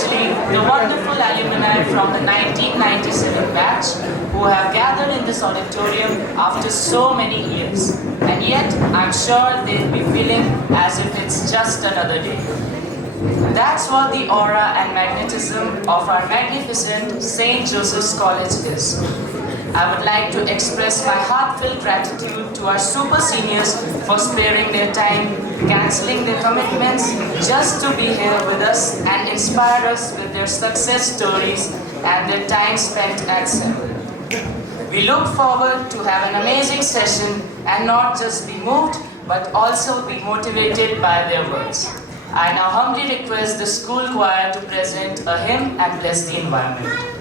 especially the wonderful alumni from the 1997 batch who have gathered in this auditorium after so many years. And yet, I'm sure they'll be feeling as if it's just another day. That's what the aura and magnetism of our magnificent St. Joseph's College is. I would like to express my heartfelt gratitude to our super seniors for sparing their time, cancelling their commitments just to be here with us and inspire us with their success stories and their time spent at SEM. We look forward to have an amazing session and not just be moved but also be motivated by their words. I now humbly request the school choir to present a hymn and bless the environment.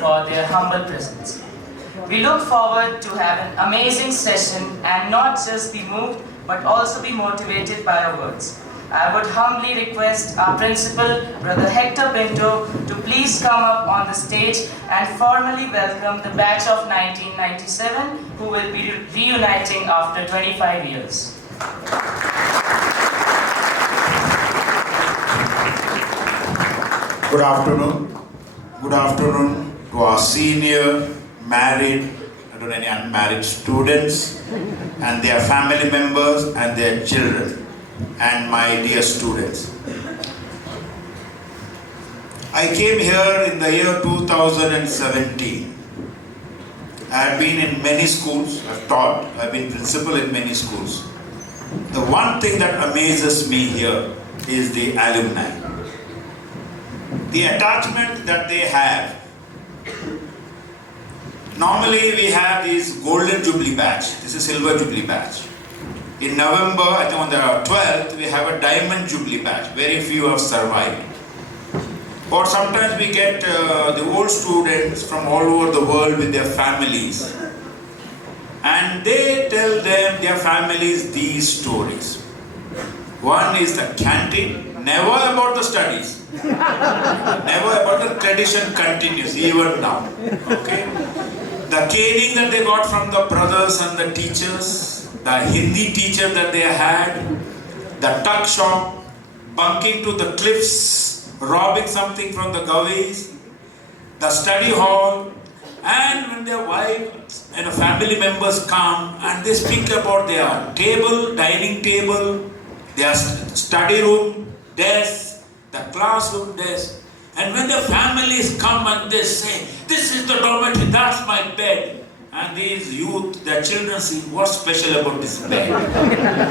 For their humble presence. We look forward to have an amazing session and not just be moved but also be motivated by our words. I would humbly request our principal, Brother Hector Pinto, to please come up on the stage and formally welcome the batch of 1997 who will be reuniting after 25 years. Good afternoon. Good afternoon to our senior, married, I don't know any unmarried students and their family members and their children and my dear students. I came here in the year 2017. I have been in many schools, I've taught, I've been principal in many schools. The one thing that amazes me here is the alumni. The attachment that they have. Normally we have this golden jubilee batch. This is silver jubilee batch. In November, I think on the 12th, we have a diamond jubilee batch. Very few have survived. Or sometimes we get the old students from all over the world with their families. And they tell them, their families, these stories. One is the canteen, never about the studies. Never about the tradition continues, even now. Okay? The caning that they got from the brothers and the teachers, the Hindi teacher that they had, the tuck shop, bunking to the cliffs, robbing something from the gavis, the study hall, and when their wives and family members come and they speak about their table, dining table, their study room, desk, the classroom desk. And when the families come and they say, this is the dormitory, that's my bed. And these youth, their children see, what's special about this bed?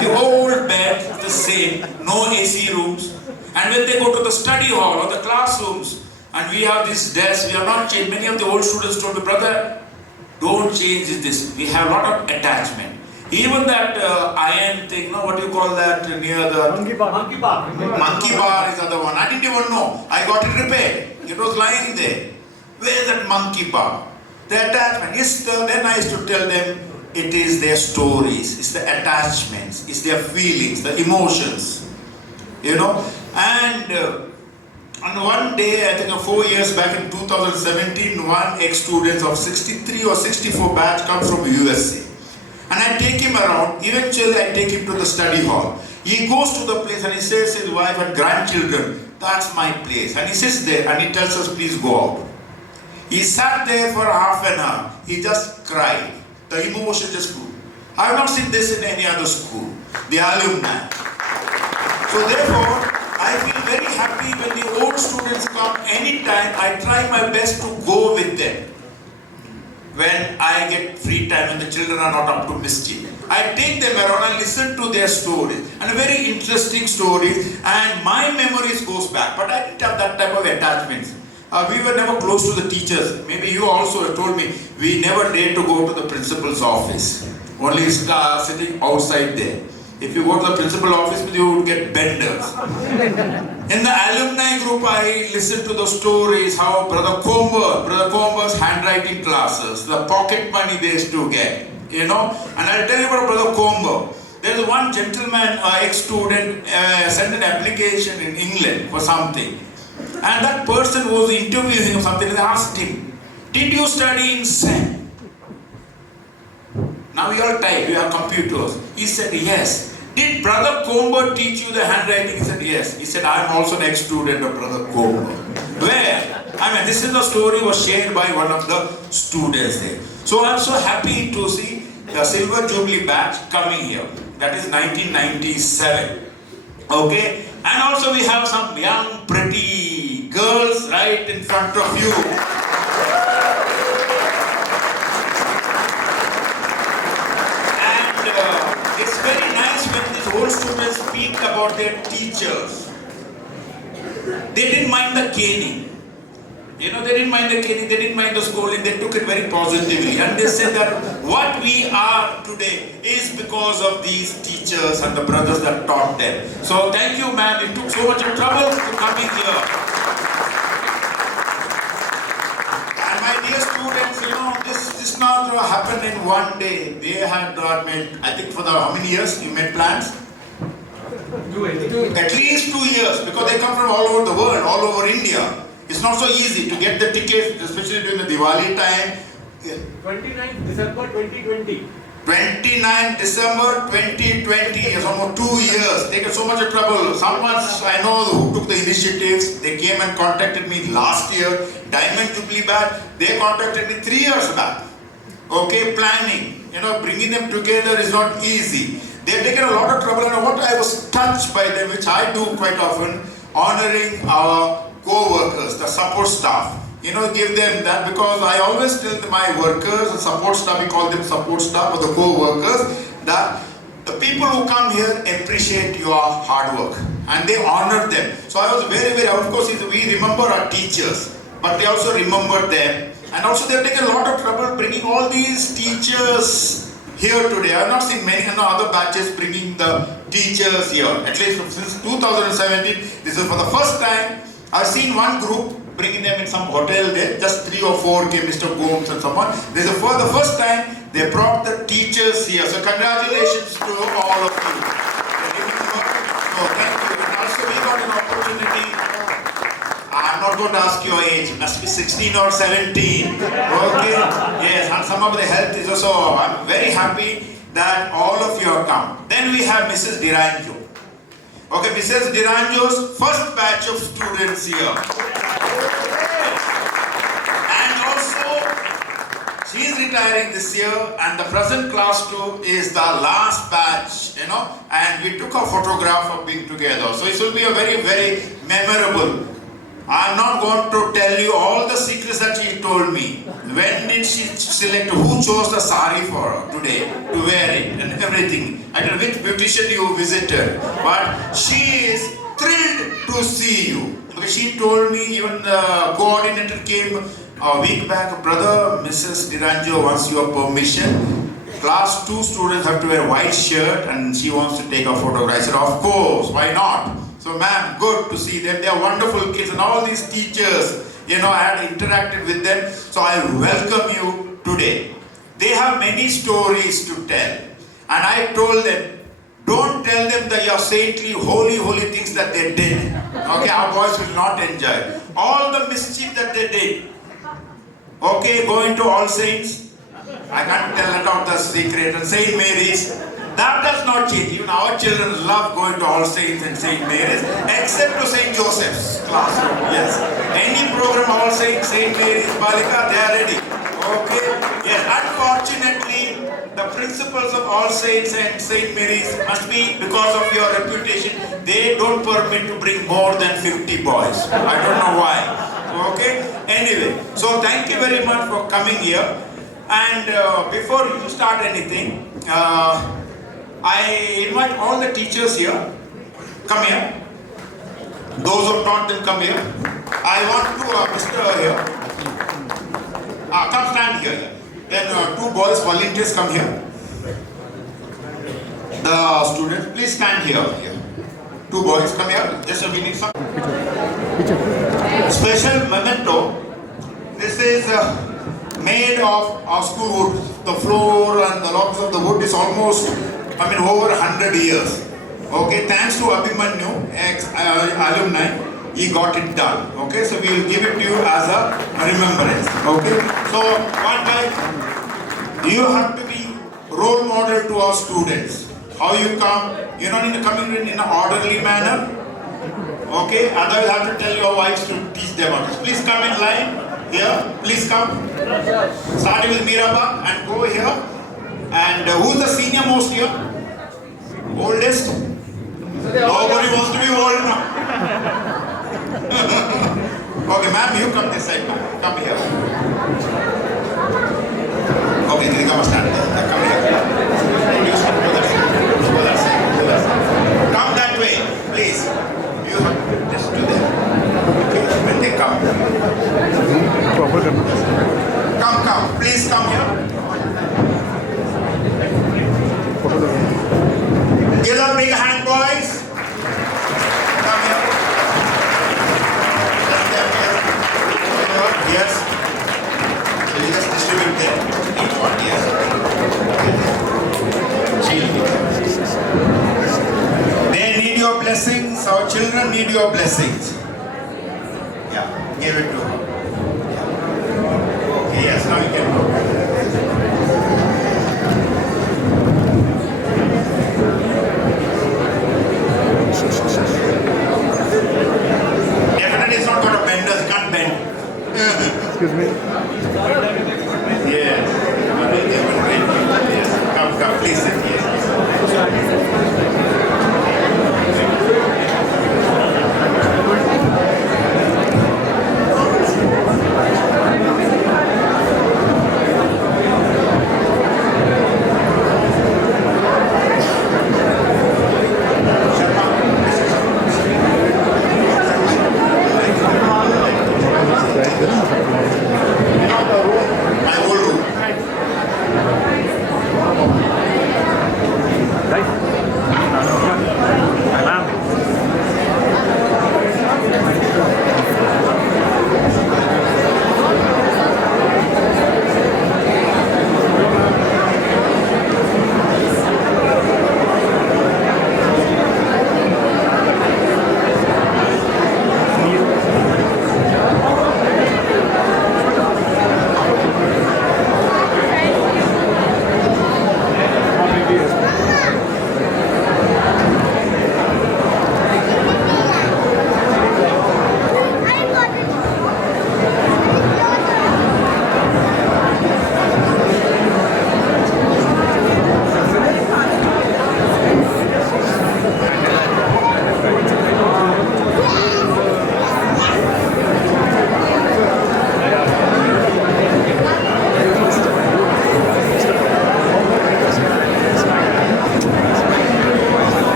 The old bed, the same, no AC rooms. And when they go to the study hall or the classrooms, and we have this desk, we have not changed. Many of the old students told me, brother, don't change this. We have a lot of attachment. Even that iron thing, what do you call that near the... Monkey bar. Monkey bar is the other one. I didn't even know. I got it repaired. It was lying there. Where is that monkey bar? The attachment. Then I used to tell them, it is their stories, it's the attachments, it's their feelings, the emotions. And one day, I think 4 years back in 2017, one ex-student of 63 or 64 batch comes from USA. And I take him around, eventually I take him to the study hall. He goes to the place and he says to his wife and grandchildren, that's my place. And he sits there and he tells us, please go out. He sat there for half an hour. He just cried. The emotion just grew. I have not seen this in any other school. The alumni. So therefore, I feel very happy when the old students come anytime. I try my best to go with them. When I get free time and the children are not up to mischief. I take them around and listen to their stories. And very interesting stories. And my memories goes back. But I didn't have that type of attachments. We were never close to the teachers. Maybe you also told me, we never dared to go to the principal's office. Only sitting outside there. If you go to the principal office, you would get benders. In the alumni group, I listened to the stories, how Brother Comber's handwriting classes, the pocket money they used to get, And I'll tell you about Brother Comber. There is one gentleman, ex-student, sent an application in England for something. And that person was interviewing him something and asked him, did you study in SEN? Now you all type, you have computers. He said, yes. did Brother Comber teach you the handwriting? He said, yes. He said, I am also an ex-student of Brother Comber. Where? I mean, this is the story was shared by one of the students there. So I'm so happy to see the Silver Jubilee batch coming here. That is 1997. Okay? And also we have some young, pretty girls right in front of you. And it's very nice when these old students speak about their teachers. They didn't mind the caning. You know, they didn't mind the caning, they didn't mind the scolding, they took it very positively. And they said that what we are today is because of these teachers and the brothers that taught them. So thank you, ma'am. You took so much of trouble to coming here. And my dear students, you know, this not happened in one day. They had made, I think for the, how many years you made plans? At least 2 years, because they come from all over the world, all over India. It's not so easy to get the tickets, especially during the Diwali time. 29th December 2020. 29th December 2020, it's almost 2 years. They get so much of trouble. Someone I know who took the initiatives, they came and contacted me last year. Diamond Jubilee batch, they contacted me 3 years back. Okay, planning. You know, bringing them together is not easy. They've taken a lot of trouble, and what I was touched by them, which I do quite often, honoring our co-workers, the support staff. You know, give them that, because I always tell my workers, the support staff, we call them support staff or the co-workers, that the people who come here appreciate your hard work and they honor them. So I was very, very, of course, we remember our teachers, but they also remember them. And also they've taken a lot of trouble bringing all these teachers here today. I have not seen many other batches bringing the teachers here. At least since 2017, this is for the first time. I've seen one group bringing them in some hotel there, just 3 or 4 came, Mr. Gomes and someone. This is for the first time they brought the teachers here. So congratulations to all of you. So thank you. And also we got an opportunity. I'm not going to ask your age, it must be 16 or 17. Okay? Yes, and some of the health is also, I'm very happy that all of you have come. Then we have Mrs. Diranjo. Okay, Mrs. Diranjo's first batch of students here. And also, she is retiring this year, and the present class 2 is the last batch, you know, and we took a photograph of being together. So it will be a very, very memorable. I'm not going to tell you all the secrets that she told me. When did she select, who chose the sari for her today to wear it and everything. I don't know which beautician you visited, but she is thrilled to see you. Because she told me, even the coordinator came a week back, brother, Mrs. Diranjo wants your permission. Class 2 students have to wear white shirt and she wants to take a photograph. I said, of course, why not? So ma'am, good to see them. They are wonderful kids, and all these teachers, you know, I had interacted with them. So I welcome you today. They have many stories to tell. And I told them, don't tell them that your saintly, holy things that they did. Okay, our boys will not enjoy. All the mischief that they did. Okay, going to All Saints. I can't tell it out the secret. And St. Mary's. That does not change. Even our children love going to All Saints and St. Mary's, except to St. Joseph's classroom. Yes. Any program, All Saints, St. Mary's, Balika, they are ready. Okay. Yes. Unfortunately, the principals of All Saints and St. Mary's must be, because of your reputation, they don't permit to bring more than 50 boys. I don't know why. Okay. Anyway, so thank you very much for coming here. And before you start anything, I invite all the teachers here. Come here. Those who taught them, come here. I want to, Mr. here. Come stand here. Then 2 boys, volunteers, come here. The students, please stand here. 2 boys, come here. Just we need some special memento. This is made of our school wood. The floor and the logs of the wood is almost, over 100 years. Okay, thanks to Abhimanyu, ex-alumni, he got it done. Okay, so we will give it to you as a remembrance. Okay, so one time, you have to be role model to our students. how you come. You don't need to come in an orderly manner. Okay, otherwise you have to tell your wives to teach them how to. Please come in line here. Please come. Starting with Miraba and go here. And who's the senior most here? Oldest? Nobody wants to be old now. Okay, ma'am, you come this side, ma'am. Come here. Okay, Didi, come stand there. Come here. You stand to that side. Go that side. Go that side. Come that way, please. You have to just do that. Okay, when they come. Come. Please come here. Give them a big hand, boys. Come here. Just them here. Yes. So you just distribute them. Each one, yes. They need your blessings. Our children need your blessings. Yeah, give it to her. Yeah. Okay, yes, now you can go. Definitely it's not got a bender, it can't bend. Excuse me. Yes. Yes. Come, please sit. Yes. My whole room.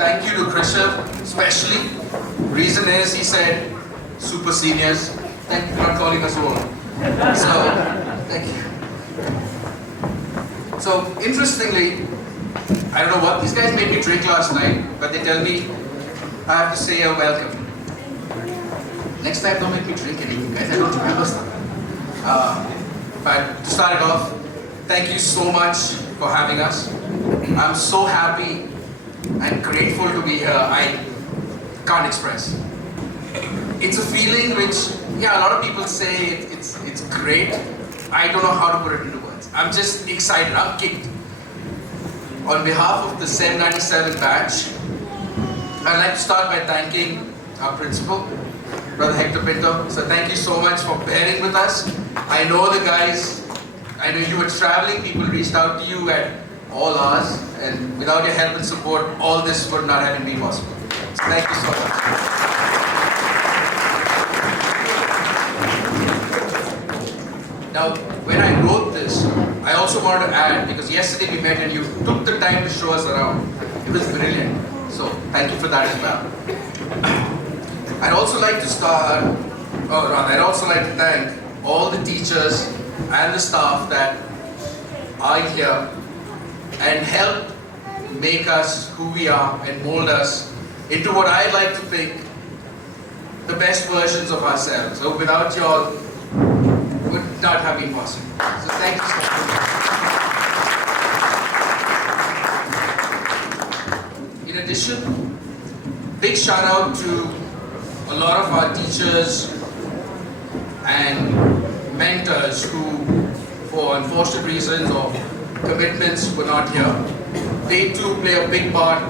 thank you to Krishav, especially. Reason is, he said, super seniors, thank you for not calling us old. So, thank you. So, interestingly, I don't know what these guys made me drink last night, but they tell me I have to say a welcome. Next time, don't make me drink anything, guys. I don't remember stuff. But to start it off, thank you so much for having us. I'm so happy and grateful to be here. I can't express. It's a feeling which, yeah, a lot of people say it's great. I don't know how to put it into words. I'm just excited. I'm kicked. On behalf of the 797 batch, I'd like to start by thanking our principal, Brother Hector Pinto. So thank you so much for bearing with us. I know the guys, I know you were traveling, people reached out to you at all hours, and without your help and support, all this would not have been possible. So thank you so much. Now, when I wrote this, I also wanted to add, because yesterday we met and you took the time to show us around. It was brilliant. So thank you for that as well. I'd also like to thank all the teachers and the staff that are here and help make us who we are and mold us into what I like to think the best versions of ourselves. So without you all, would not have been possible. So thank you so much. In addition, big shout out to a lot of our teachers and mentors who, for unfortunate reasons or commitments, were not here. They too play a big part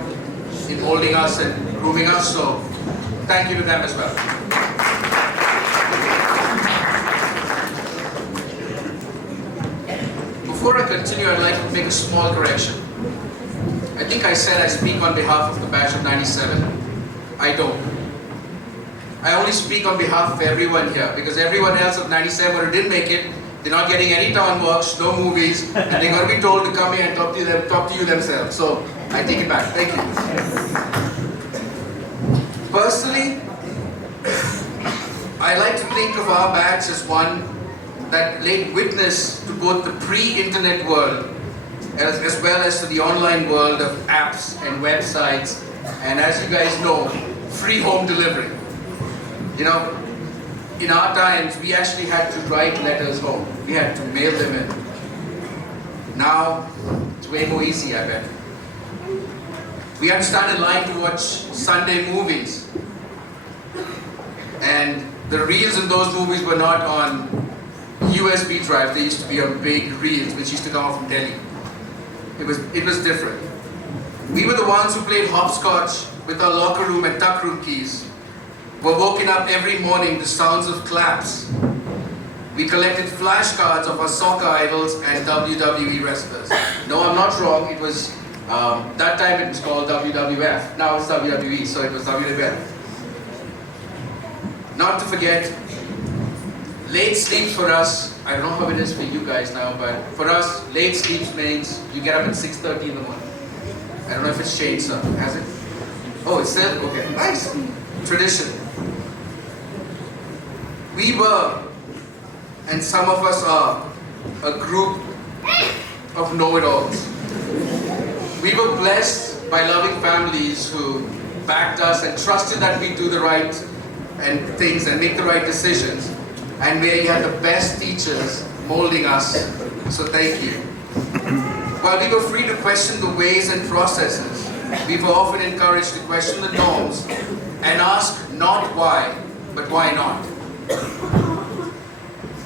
in molding us and grooming us, so thank you to them as well. Before I continue, I'd like to make a small correction. I think I said I speak on behalf of the batch of 97. I don't. I only speak on behalf of everyone here, because everyone else of 97 who didn't make it, they're not getting any town works, no movies, and they're going to be told to come here and talk to you themselves. So I take it back. Thank you. Personally, I like to think of our batch as one that laid witness to both the pre-internet world as well as to the online world of apps and websites, and as you guys know, free home delivery. You know, in our times, we actually had to write letters home. We had to mail them in. Now, it's way more easy, I bet. We had to stand in line to watch Sunday movies. And the reels in those movies were not on USB drives. They used to be on big reels, which used to come out from Delhi. It was different. We were the ones who played hopscotch with our locker room and tuck room keys. We're woken up every morning to sounds of claps. We collected flashcards of our soccer idols and WWE wrestlers. No, I'm not wrong. It was, that time it was called WWF. Now it's WWE, so it was WWF. Not to forget, late sleeps for us. I don't know how it is for you guys now, but for us, late sleeps means you get up at 6:30 in the morning. I don't know if it's changed, sir. Has it? Oh, it's still? Okay, nice. Tradition. We were, and some of us are, a group of know-it-alls. We were blessed by loving families who backed us and trusted that we do the right and things and make the right decisions, and where you had the best teachers molding us. So thank you. While we were free to question the ways and processes, we were often encouraged to question the norms and ask not why, but why not.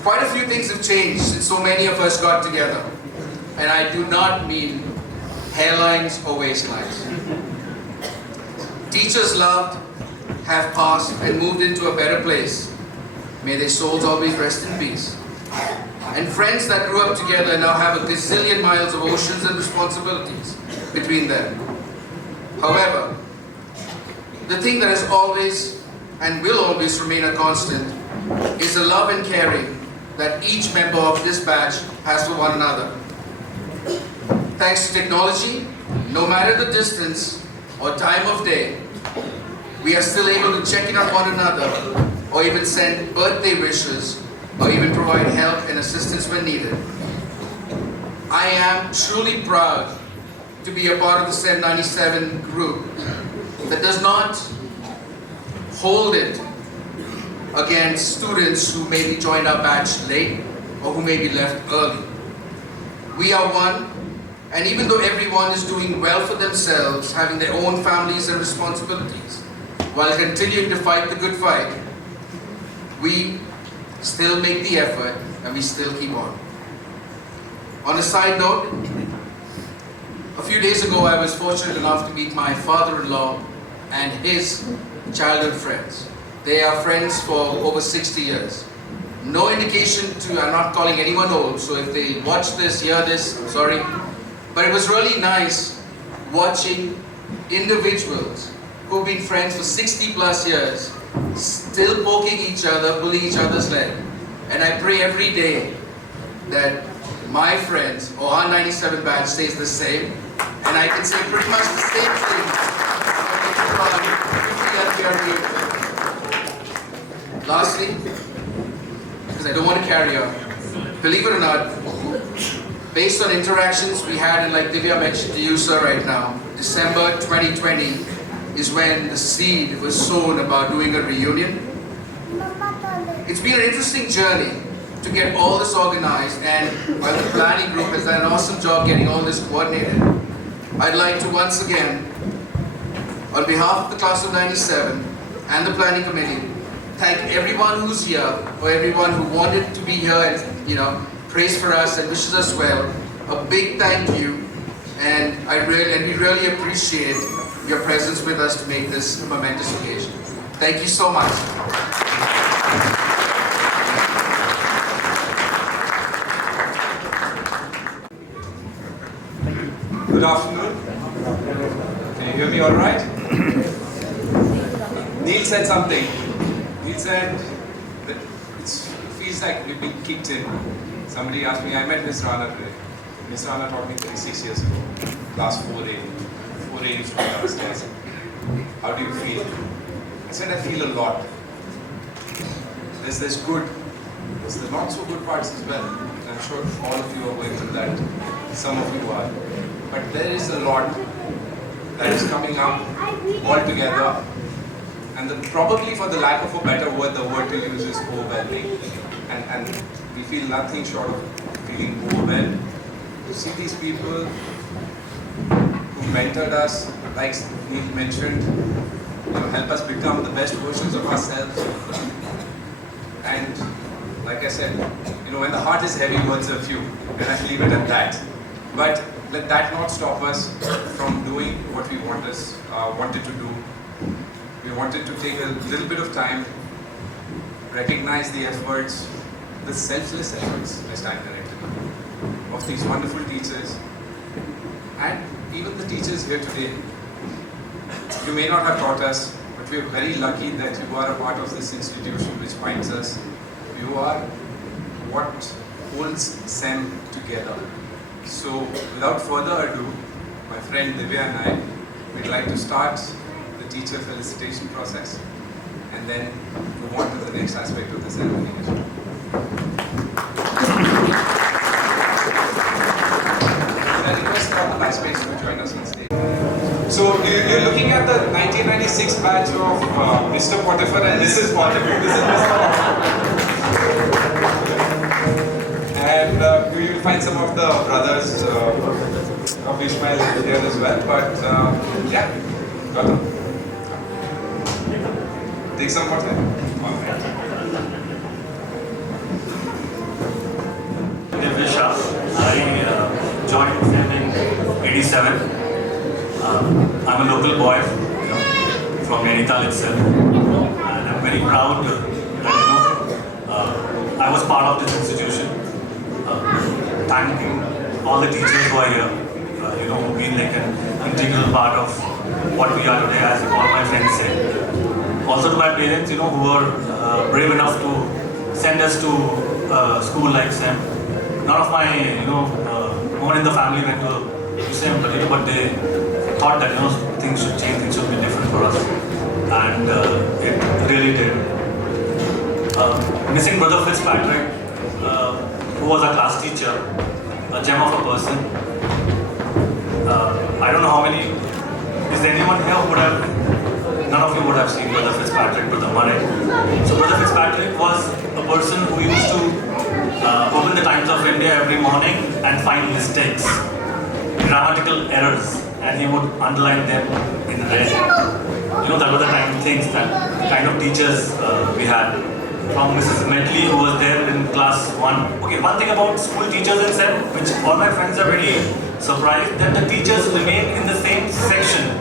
Quite a few things have changed since so many of us got together, and I do not mean hairlines or waistlines. Teachers loved, have passed, and moved into a better place. May their souls always rest in peace. And friends that grew up together now have a gazillion miles of oceans and responsibilities between them. However, the thing that has always and will always remain a constant is the love and caring that each member of this batch has for one another. Thanks to technology, no matter the distance or time of day, we are still able to check in on one another, or even send birthday wishes, or even provide help and assistance when needed. I am truly proud to be a part of the 797 group that does not hold it against students who maybe joined our batch late or who maybe left early. We are one, and even though everyone is doing well for themselves, having their own families and responsibilities, while continuing to fight the good fight, we still make the effort and we still keep on. On a side note, a few days ago I was fortunate enough to meet my father-in-law and his childhood friends. They are friends for over 60 years. No indication to, I'm not calling anyone old, so if they watch this, hear this, I'm sorry. But it was really nice watching individuals who've been friends for 60 plus years still poking each other, pulling each other's leg. And I pray every day that my friends or our 97 batch stays the same, and I can say pretty much the same thing that we are doing. Lastly, because I don't want to carry on, believe it or not, based on interactions we had, and like Divya mentioned to you, sir, right now, December 2020 is when the seed was sown about doing a reunion. It's been an interesting journey to get all this organized, and while the planning group has done an awesome job getting all this coordinated, I'd like to once again, on behalf of the class of 97 and the planning committee, thank everyone who's here, or everyone who wanted to be here and prays for us and wishes us well. A big thank you, and we really appreciate your presence with us to make this a momentous occasion. Thank you so much. Good afternoon. Can you hear me all right? Neil said something. Neil said that it feels like we've been kicked in. Somebody asked me, I met Miss Rana today. Miss Rana taught me 36 years ago, class 4A. 4A used to be downstairs. How do you feel? I said, I feel a lot. There's this good, there's the not so good parts as well. And I'm sure all of you are going through that. Some of you are. But there is a lot that is coming up all together. And probably for the lack of a better word, the word to use is overwhelming. And we feel nothing short of feeling overwhelmed to see these people who mentored us, like Neil mentioned, help us become the best versions of ourselves. And like I said, when the heart is heavy, words are few, and I leave it at that. But let that not stop us from doing what we wanted to do. We wanted to take a little bit of time, recognize the efforts, the selfless efforts, I stand corrected, of these wonderful teachers, and even the teachers here today. You may not have taught us, but we are very lucky that you are a part of this institution which binds us. You are what holds SEM together. So, without further ado, my friend Divya and I, we'd like to start the teacher felicitation process and then move on to the next aspect of the ceremony as well. I request all the vice to join us on stage. So, you're looking at the 1996 batch of Mr. Potiphar and Mrs. Potiphar. This is Mr. Potiphar. And you'll find some of the brothers of Ishmael here as well. But yeah, got them. Take some more time. Divisha, I joined them in '87. I'm a local boy from Nainital itself, and I'm very proud that I was part of this institution. Thanking all the teachers who are here, who've been like an integral part of what we are today, as all my friends said. Also to my parents, who were brave enough to send us to school like SEM. None of my, no one in the family went to SEM, but they thought that, things should change, things should be different for us. And it really did. Missing Brother Fitzpatrick, who was our class teacher, a gem of a person. I don't know how many, is there anyone here who would have, none of you would have seen Brother Fitzpatrick, Brother Murray. So Brother Fitzpatrick was a person who used to open the Times of India every morning and find mistakes, grammatical errors, and he would underline them in red. That were the kind of things, that the kind of teachers we had. From Mrs. Medley, who was there in class 1. Okay, one thing about school teachers in SEM, which all my friends are very surprised, that the teachers remain in the same section.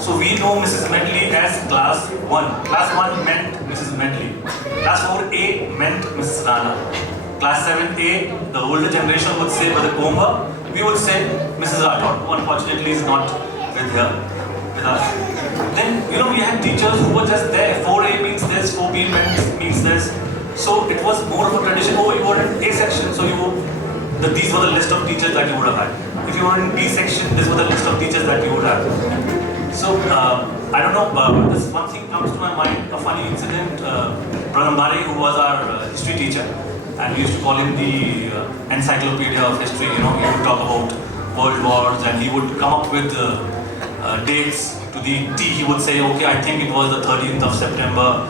So we know Mrs. Medley as class 1. Class 1 meant Mrs. Medley. Class 4A meant Mrs. Rana. Class 7A, the older generation would say Brother Komba. We would say Mrs. Rathod, who unfortunately is not with us. Then, we had teachers who were just there. 4A means this, 4B means this. So it was more of a tradition. Oh, you were in A section, so these were the list of teachers that you would have had. If you were in B section, this was the list of teachers that you would have. So, I don't know, this one thing comes to my mind, a funny incident. Brother Murray, who was our history teacher, and we used to call him the encyclopedia of history. You know, he would talk about world wars, and he would come up with dates to the T. He would say, okay, I think it was the 13th of September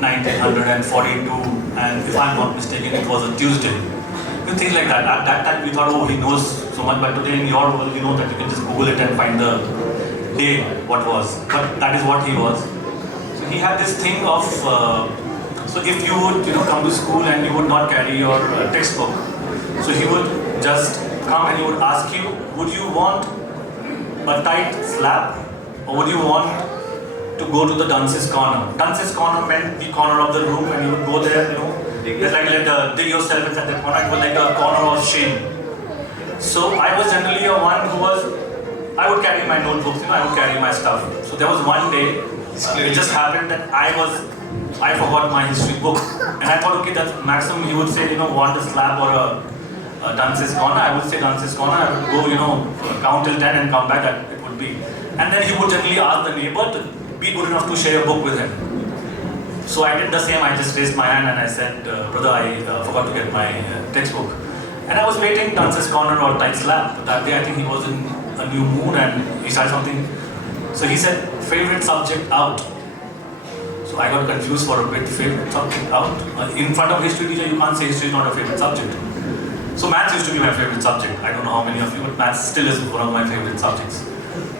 1942, and if I'm not mistaken, it was a Tuesday. You things like that. At that time, we thought, oh, he knows so much, but today in your world, you know that you can just Google it and find the day, what was. But that is what he was. So he had this thing of, so if you would, come to school and you would not carry your textbook, so he would just come and he would ask you, would you want a tight slab, or would you want to go to the dunce's corner? Dunce's corner meant the corner of the room, and you would go there, it's like dig yourself inside the corner. It was like a corner of shame. So I was generally a one who was, I would carry my notebooks, I would carry my stuff. So there was one day, it just happened that I forgot my history book, and I thought, okay, that's maximum. He would say, want a slab or a dunce's corner. I would say dunce's corner. I would go, count till 10 and come back. That it would be, and then he would generally ask the neighbor to be good enough to share a book with him. So I did the same. I just raised my hand and I said, brother, I forgot to get my textbook. And I was waiting dunce's corner or tight slab. But that day I think he was in a new mood and he started something. So he said, favorite subject out. So I got confused for a bit. Favorite subject out? In front of history teacher, you can't say history is not a favorite subject. So maths used to be my favorite subject. I don't know how many of you, but maths still is one of my favorite subjects.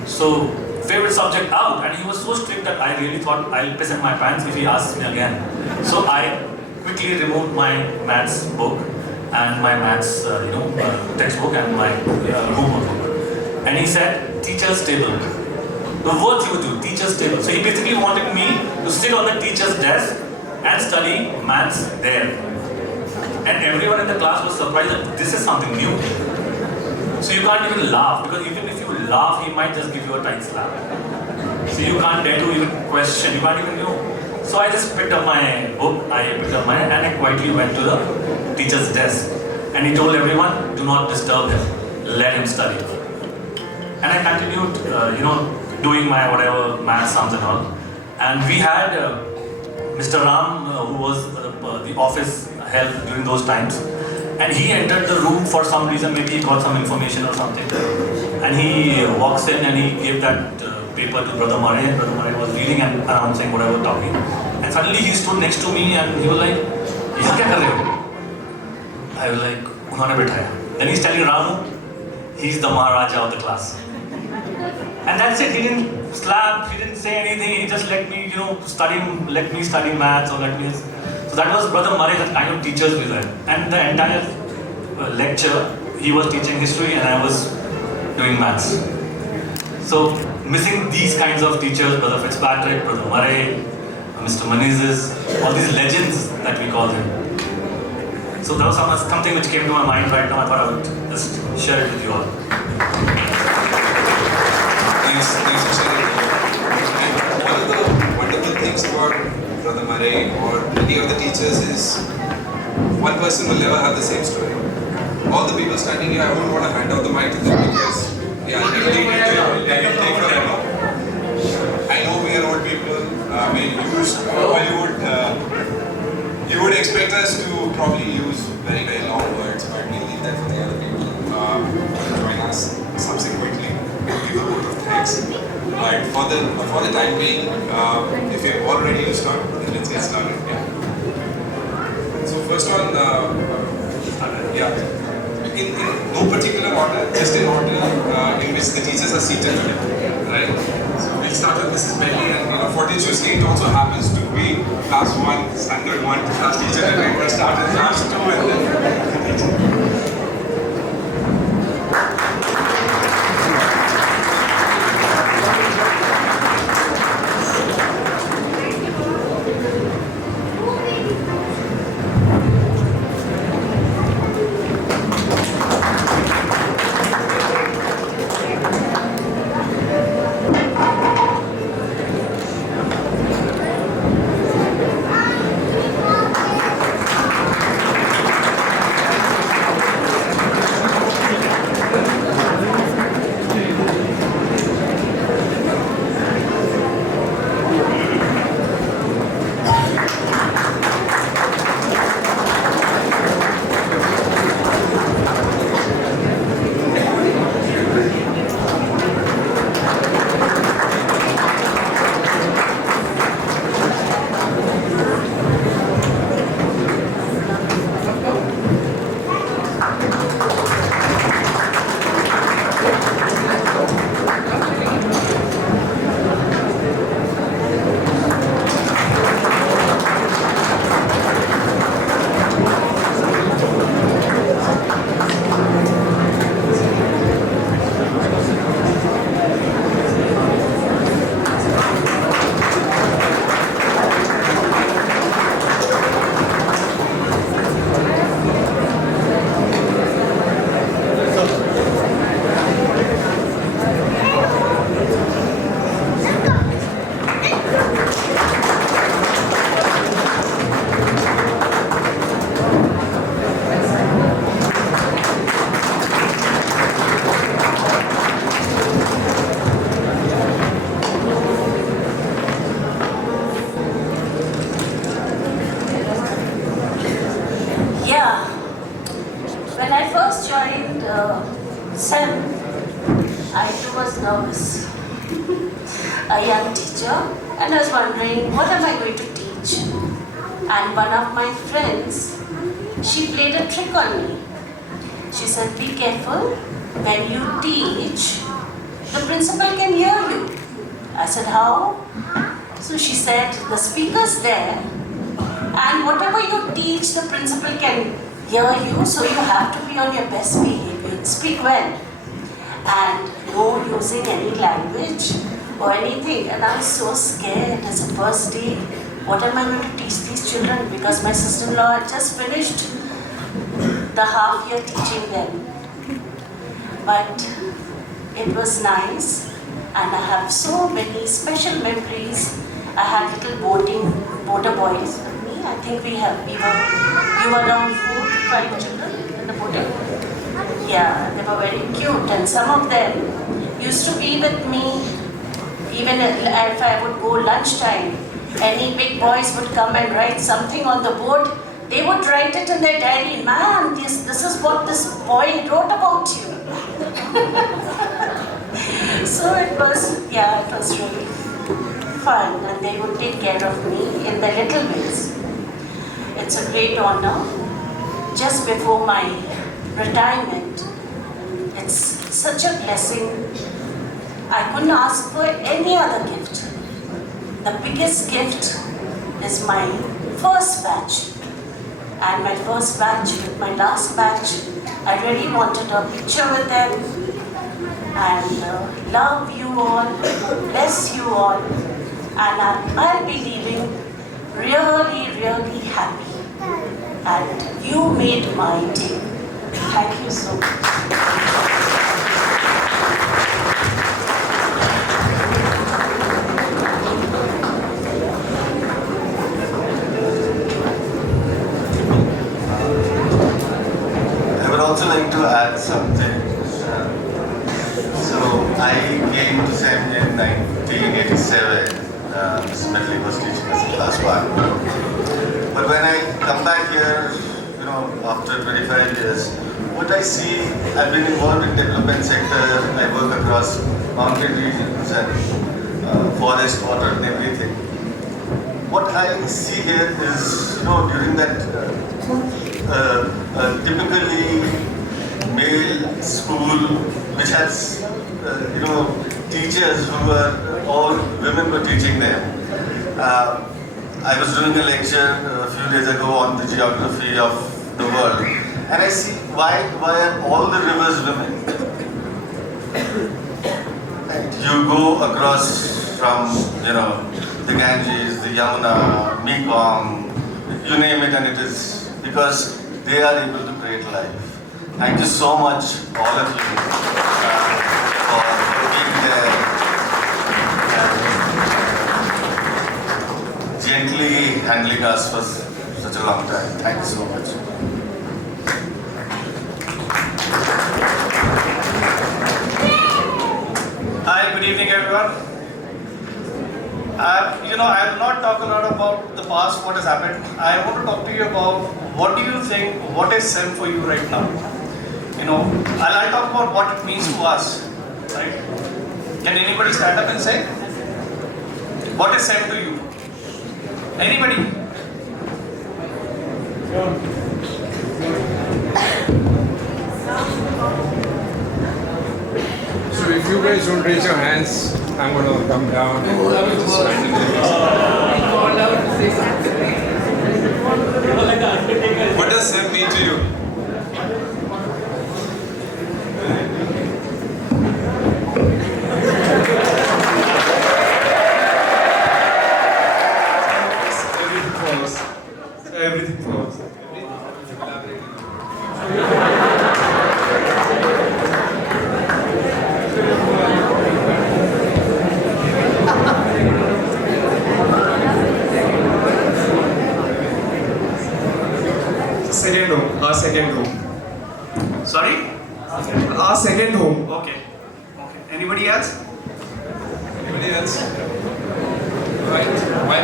So favorite subject out, and he was so strict that I really thought I'll piss in my pants if he asks me again. So I quickly removed my maths book and my maths textbook and my homework book. And he said, teacher's table. The words he would do, teacher's table. So he basically wanted me to sit on the teacher's desk and study maths there. And everyone in the class was surprised that this is something new. So you can't even laugh, because even if you laugh, he might just give you a tight slap. So you can't dare to even question, you can't even know. So I just picked up my book, and I quietly went to the teacher's desk. And he told everyone, do not disturb him, let him study. And I continued, doing my whatever math sums and all. And we had Mr. Ram, who was the office help during those times. And he entered the room for some reason, maybe he got some information or something. And he walks in and he gave that paper to Brother Murray, and Brother Murray was reading and announcing whatever talking. And suddenly he stood next to me and he was like, "Yahan kya kar rahe ho?" I was like, "Unhone bithaya." Then he's telling Ramu, he's the Maharaja of the class. And that's it, he didn't slap, he didn't say anything, he just let me, let me study maths or let me. So that was Brother Murray, that kind of teachers we had. And the entire lecture, he was teaching history and I was doing maths. So missing these kinds of teachers, Brother Fitzpatrick, Brother Murray, Mr. Menezes, all these legends that we call them. So that was something which came to my mind right now. I thought I would just share it with you all. Thanks for sharing. And one of the wonderful things about Brother Murray or any of the teachers is one person will never have the same story. All the people standing here, I wouldn't want to hand out the mic to them because they are really detailed and it will take forever. I know we are old people, you would expect us to probably use very, very long words, but we'll leave that for the other people to join us subsequently. We'll give a vote of thanks. But for the time being, if you're all ready to start, then let's get started. Yeah. So first one, in no particular order, just in order in which the teachers are seated, right? So we'll start with Mrs. Belly, and fortuitously it also happens to be class 1, standard 1 class teacher, and we're going to start with class 2 and then a young teacher, and I was wondering what am I going to teach. And one of my friends, she played a trick on me. She said, be careful, when you teach, the principal can hear you. I said, how? So she said, the speaker's there, and whatever you teach, the principal can hear you, so you have to be on your best behavior. Speak well, and no using any language or anything. And I was so scared as a first day. What am I going to teach these children? Because my sister-in-law had just finished the half year teaching them. But it was nice, and I have so many special memories. I had little boater boys with me. I think we were around 4 to 5 children in the boating. Yeah, they were very cute, and some of them used to be with me even if I would go lunchtime. Any big boys would come and write something on the board. They would write it in their diary. Ma'am, this is what this boy wrote about you. So it was really fun, and they would take care of me in their little ways. It's a great honor. Just before my retirement, it's such a blessing. I couldn't ask for any other gift. The biggest gift is my first batch. And my first batch with my last batch, I really wanted a picture with them. And love you all, bless you all. And I'll be leaving really, really happy. And you made my day. Thank you so much. Also like to add something. So I came to SEM in 1987. Mr. Medley was teaching us in class 1. But when I come back here, after 25 years, what I see, I've been involved in development sector. I work across mountain regions and forest, water, and everything. What I see here is, during that typically male school which has teachers who were all women were teaching them. I was doing a lecture a few days ago on the geography of the world, and I see why are all the rivers women? And you go across from the Ganges, the Yamuna, Mekong, you name it, and it is because they are able to create life. Thank you so much, all of you, for being there and gently handling us for such a long time. Thank you so much. Hi, good evening, everyone. I will not talk a lot about the past, what has happened. I want to talk to you about what do you think, what is SEM for you right now? I'll talk about what it means to us, right? Can anybody stand up and say? What is SEM to you? Anybody? So if you guys don't raise your hands, I'm going to come down and just What does SEM mean to you? Everything follows. Second home. Our second home. Sorry? Our second home. Okay. Anybody else? Anybody else? Right. Why?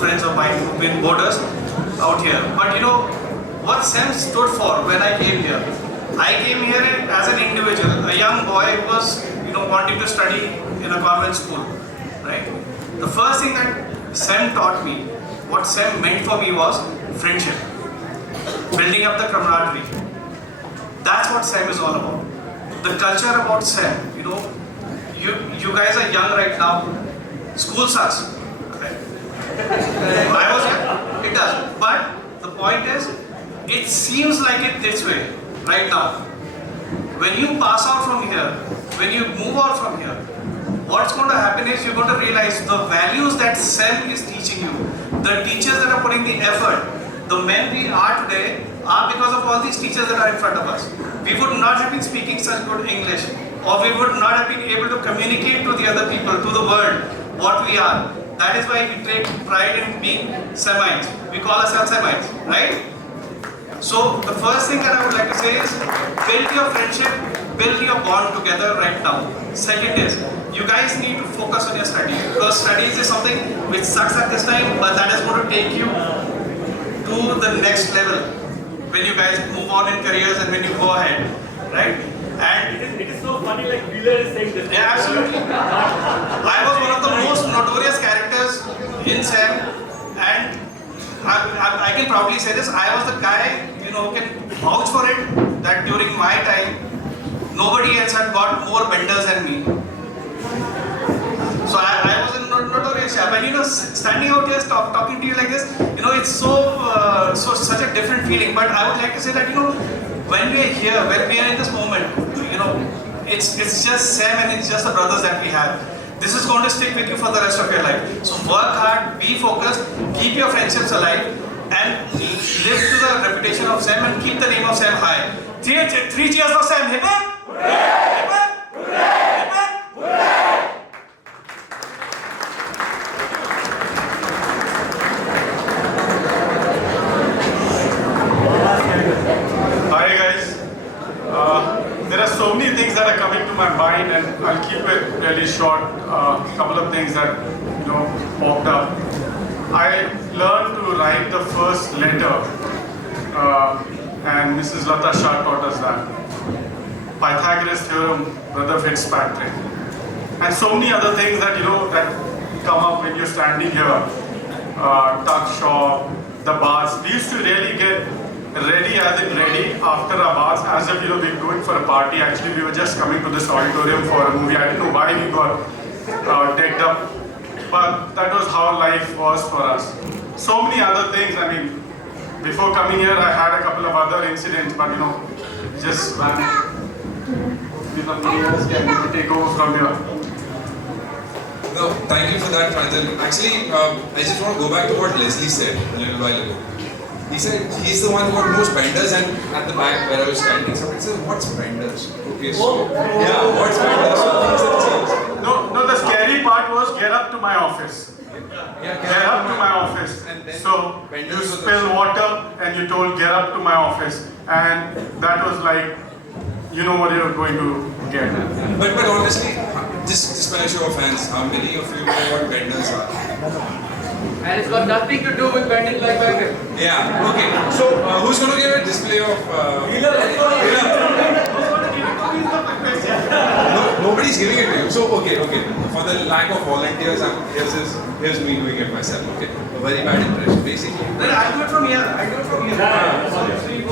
friends of mine who've been boarders out here. But you know, what SEM stood for when I came here? I came here as an individual, a young boy who was, wanting to study in a convent school, right? The first thing that SEM taught me, what SEM meant for me was friendship, building up the camaraderie. That's what SEM is all about. The culture about SEM, you guys are young right now. School sucks. Right? I was young, it does. But the point is, it seems like it this way right now. When you pass out from here, when you move out from here, what's going to happen is you're going to realize the values that SEM is teaching you, the teachers that are putting the effort, the men we are today are because of all these teachers that are in front of us. We would not have been speaking such good English, or we would not have been able to communicate to the other people, to the world, what we are. That is why we take pride in being Semites. We call ourselves Semites, right? So the first thing that I would like to say is build your friendship, build your bond together right now. Second is, you guys need to focus on your studies, because studies is something which sucks at this time, but that is going to take you to the next level when you guys move on in careers and when you go ahead, right? And it is so funny, like Wheeler is saying this. yeah, absolutely. I was one of the most notorious characters in SEM, and I can proudly say this. I was the guy, who can vouch for it, that during my time, nobody else had got more benders than me. So I was a notorious chap, and standing out here talking to you like this, it's so such a different feeling. But I would like to say that when we are here, when we are in this moment, it's just SEM and it's just the brothers that we have. This is going to stick with you for the rest of your life. So work hard, be focused, keep your friendships alive, and live to the reputation of SEM and keep the name of SEM high. Three cheers for SEM. Hip hip! Hip hip! Hip hip! Hi guys. There are so many things that are coming to my mind, and I'll keep it really short. A couple of things that popped up. I learned to write the first letter, and Mrs. Lata Shah taught us that. Pythagoras theorem, Brother Fitzpatrick, and so many other things that that come up when you're standing here. Tuck shop, the bars. We used to really get ready after our bars, as if we're going for a party. Actually, we were just coming to this auditorium for a movie. I didn't know why we got decked up, but that was how life was for us. So many other things. I mean, before coming here, I had a couple of other incidents, but just vanished. Somebody else can take over from here. No, thank you for that, Pranjal. Actually, I just want to go back to what Leslie said a little while ago. He said he's the one who got most benders, and at the back where I was standing, somebody said, "What's benders?" Okay, so yeah, what's benders? So things have changed. No, the scary part was get up to my office. Yeah, Get up to my office. So you spill water and you told get up to my office, and that was like, what you're going to get. But honestly, just by a show of hands, how many of you know what benders are? And it's got nothing to do with bending like that. Yeah, okay. So, who's going to give a display of... Wheeler. No, nobody's giving it to you. So, okay. For the lack of volunteers, here's me doing it myself, okay? A very bad impression, basically. I'll do it from here.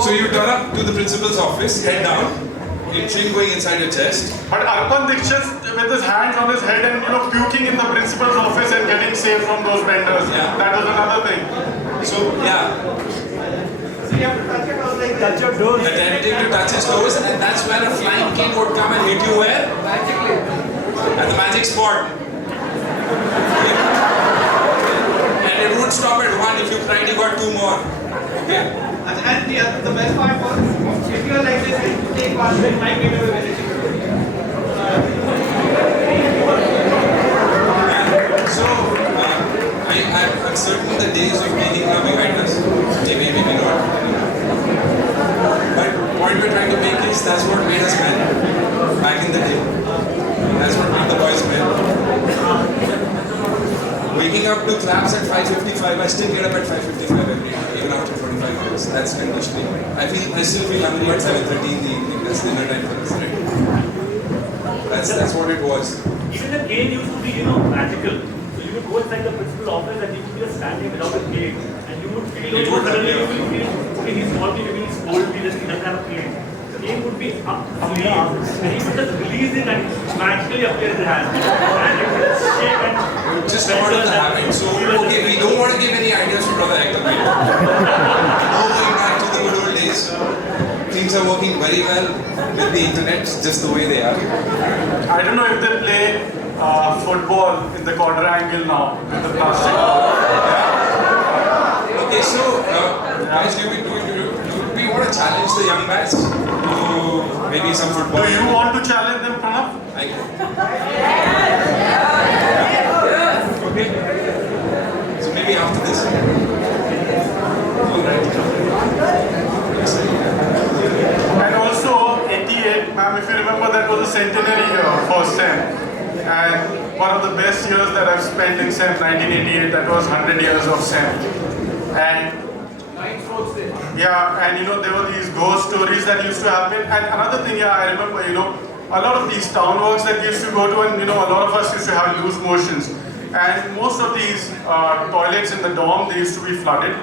So, you turn up to the principal's office, head down, chin going inside your chest. But Arpan Dikshit with his hands on his head and puking in the principal's office and getting saved from those benders. Yeah. That was another thing. So, yeah. So you have to touch your toes, like touch your toes. Attempting to touch his toes, and then that's where a flying king would come and hit you where? Magically. At the magic spot. And it won't stop at one. If you tried, you got two more. Okay. And the best part was, if you are like this, you take one, it might get away with it. So, I'm certain the days of meeting are behind us. Maybe not. But what we're trying to make is, that's what made us men back in the day. That's what made the boys men. waking up to claps at 5:55, I still get up at 5:55 every day, even after 45 hours. That's conditioning. I still feel hungry at 7:30 in the evening. That's dinner time for us, right? That's what it was. Even the cane used to be, magical. So you would go inside the principal office and you would be just standing without a cane. And you would feel, suddenly you will feel, okay, he's small, maybe he's cold, he doesn't need that kind of cane. The cane would be up and he would just release it and magically appear in the hand. And it would just shake and Just part of the habit. So, okay, we don't want to give any ideas to Brother Hector. No going back to the good old days. Things are working very well with the internet, just the way they are. I don't know if they play football in the quadrangle now, with the plastic ball. Okay, so, guys, do we want to challenge the young guys to maybe some football? Do you want to challenge them, Pranav? Okay. So maybe after this. And also, 88, ma'am, if you remember, that was a centenary year for SEM. And one of the best years that I've spent in SEM, 1988, that was 100 years of SEM. And yeah, and there were these ghost stories that used to happen. And another thing, I remember, a lot of these town walks that we used to go to, and a lot of us used to have loose motions. And most of these toilets in the dorm, they used to be flooded.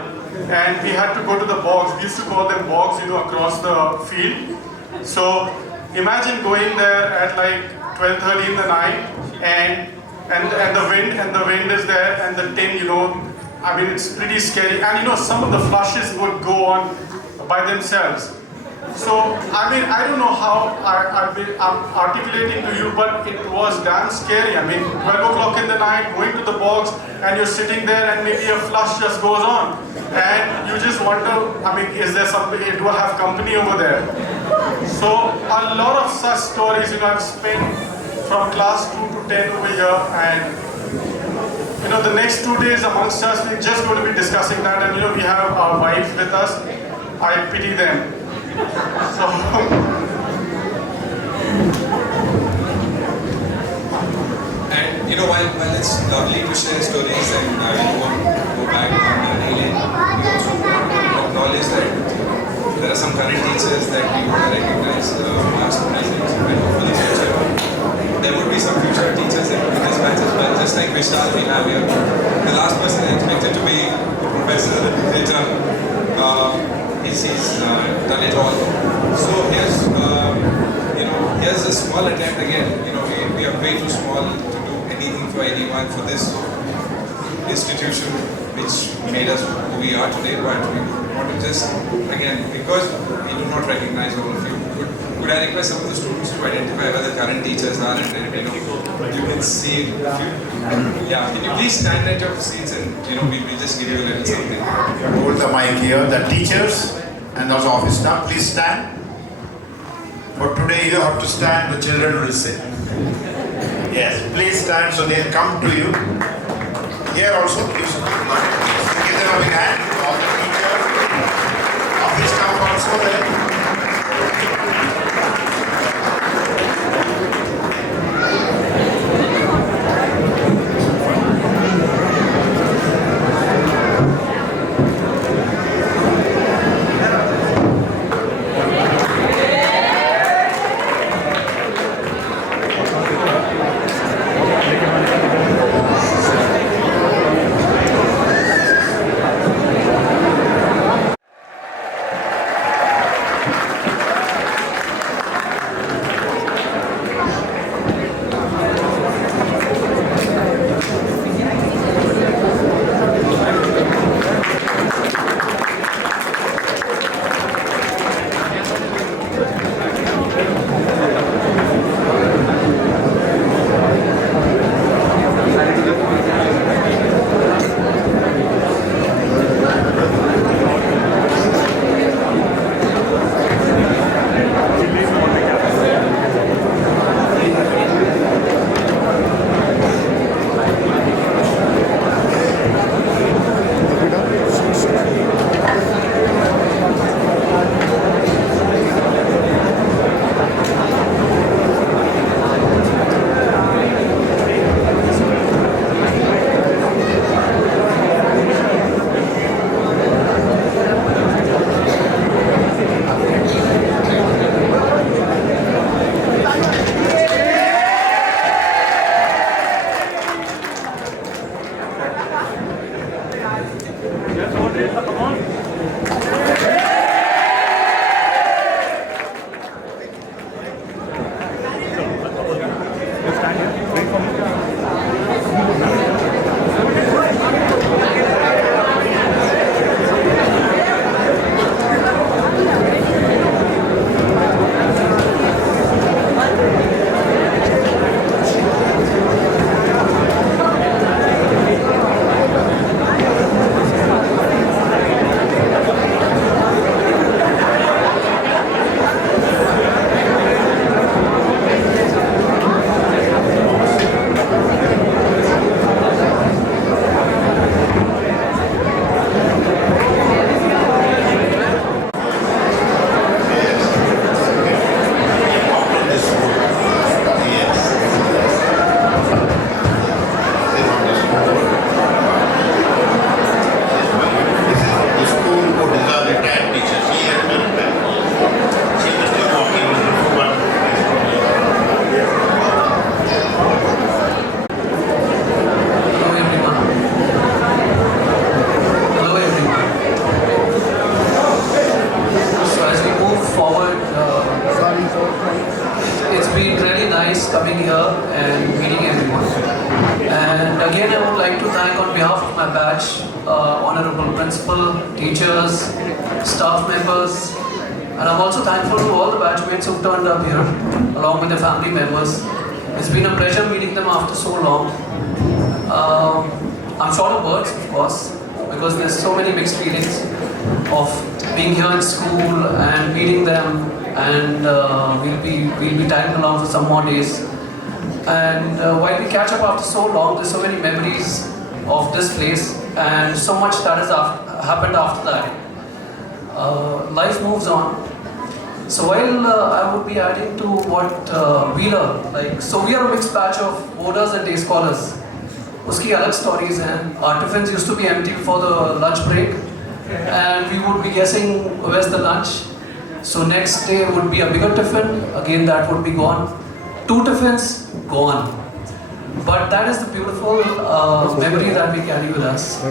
And we had to go to the bogs. We used to call them bogs, across the field. So imagine going there at like 12:30 in the night, and the wind is there, and the tin, I mean, it's pretty scary. And some of the flushes would go on by themselves. So, I mean, I don't know how I'm articulating to you, but it was damn scary. I mean, 12 o'clock in the night, going to the box, and you're sitting there and maybe a flush just goes on. And you just wonder, I mean, is there somebody, do I have company over there? So, a lot of such stories, I've spent from class 2 to 10 over here, and the next 2 days amongst us, we're just going to be discussing that, and we have our wives with us. I pity them. So, and while it's lovely to share stories and go back on daily, we also acknowledge that there are some current teachers that we want to recognize past present and for the future. There would be some future teachers in this batch as well, just like Vishal we have here. The last person expected to be Professor later. He's done it all. So here's a small attempt again. We are way too small to do anything for anyone for this institution which made us who we are today. But we want to just again, because we do not recognize all of you. Could I request some of the students to identify where the current teachers are, and then you can see a few. Yeah, can you please stand at your seats and we just give you a little something. Hold the mic here. The teachers and also office staff, please stand. For today, you have to stand. The children will sit. Yes, please stand so they'll come to you. Here also, please give them a big hand. All the teachers, office staff also there. coming here and meeting everyone. And again, I would like to thank on behalf of my batch, honorable principal, teachers, staff members, and I'm also thankful to all the batchmates who've turned up here, along with their family members. It's been a pleasure meeting them after so long. I'm short of words, of course, because there's so many mixed feelings of being here in school and meeting them, and we'll be tagging along for some more days. And while we catch up after so long, there's so many memories of this place and so much that has happened after that. Life moves on. So while I would be adding to what we learn, so we are a mixed batch of boarders and day scholars. Uski alag stories hain. Our tiffins used to be empty before the lunch break, and we would be guessing where's the lunch. So next day would be a bigger tiffin, again that would be gone. 2 tiffins, gone. But that is the beautiful memory that we carry with us.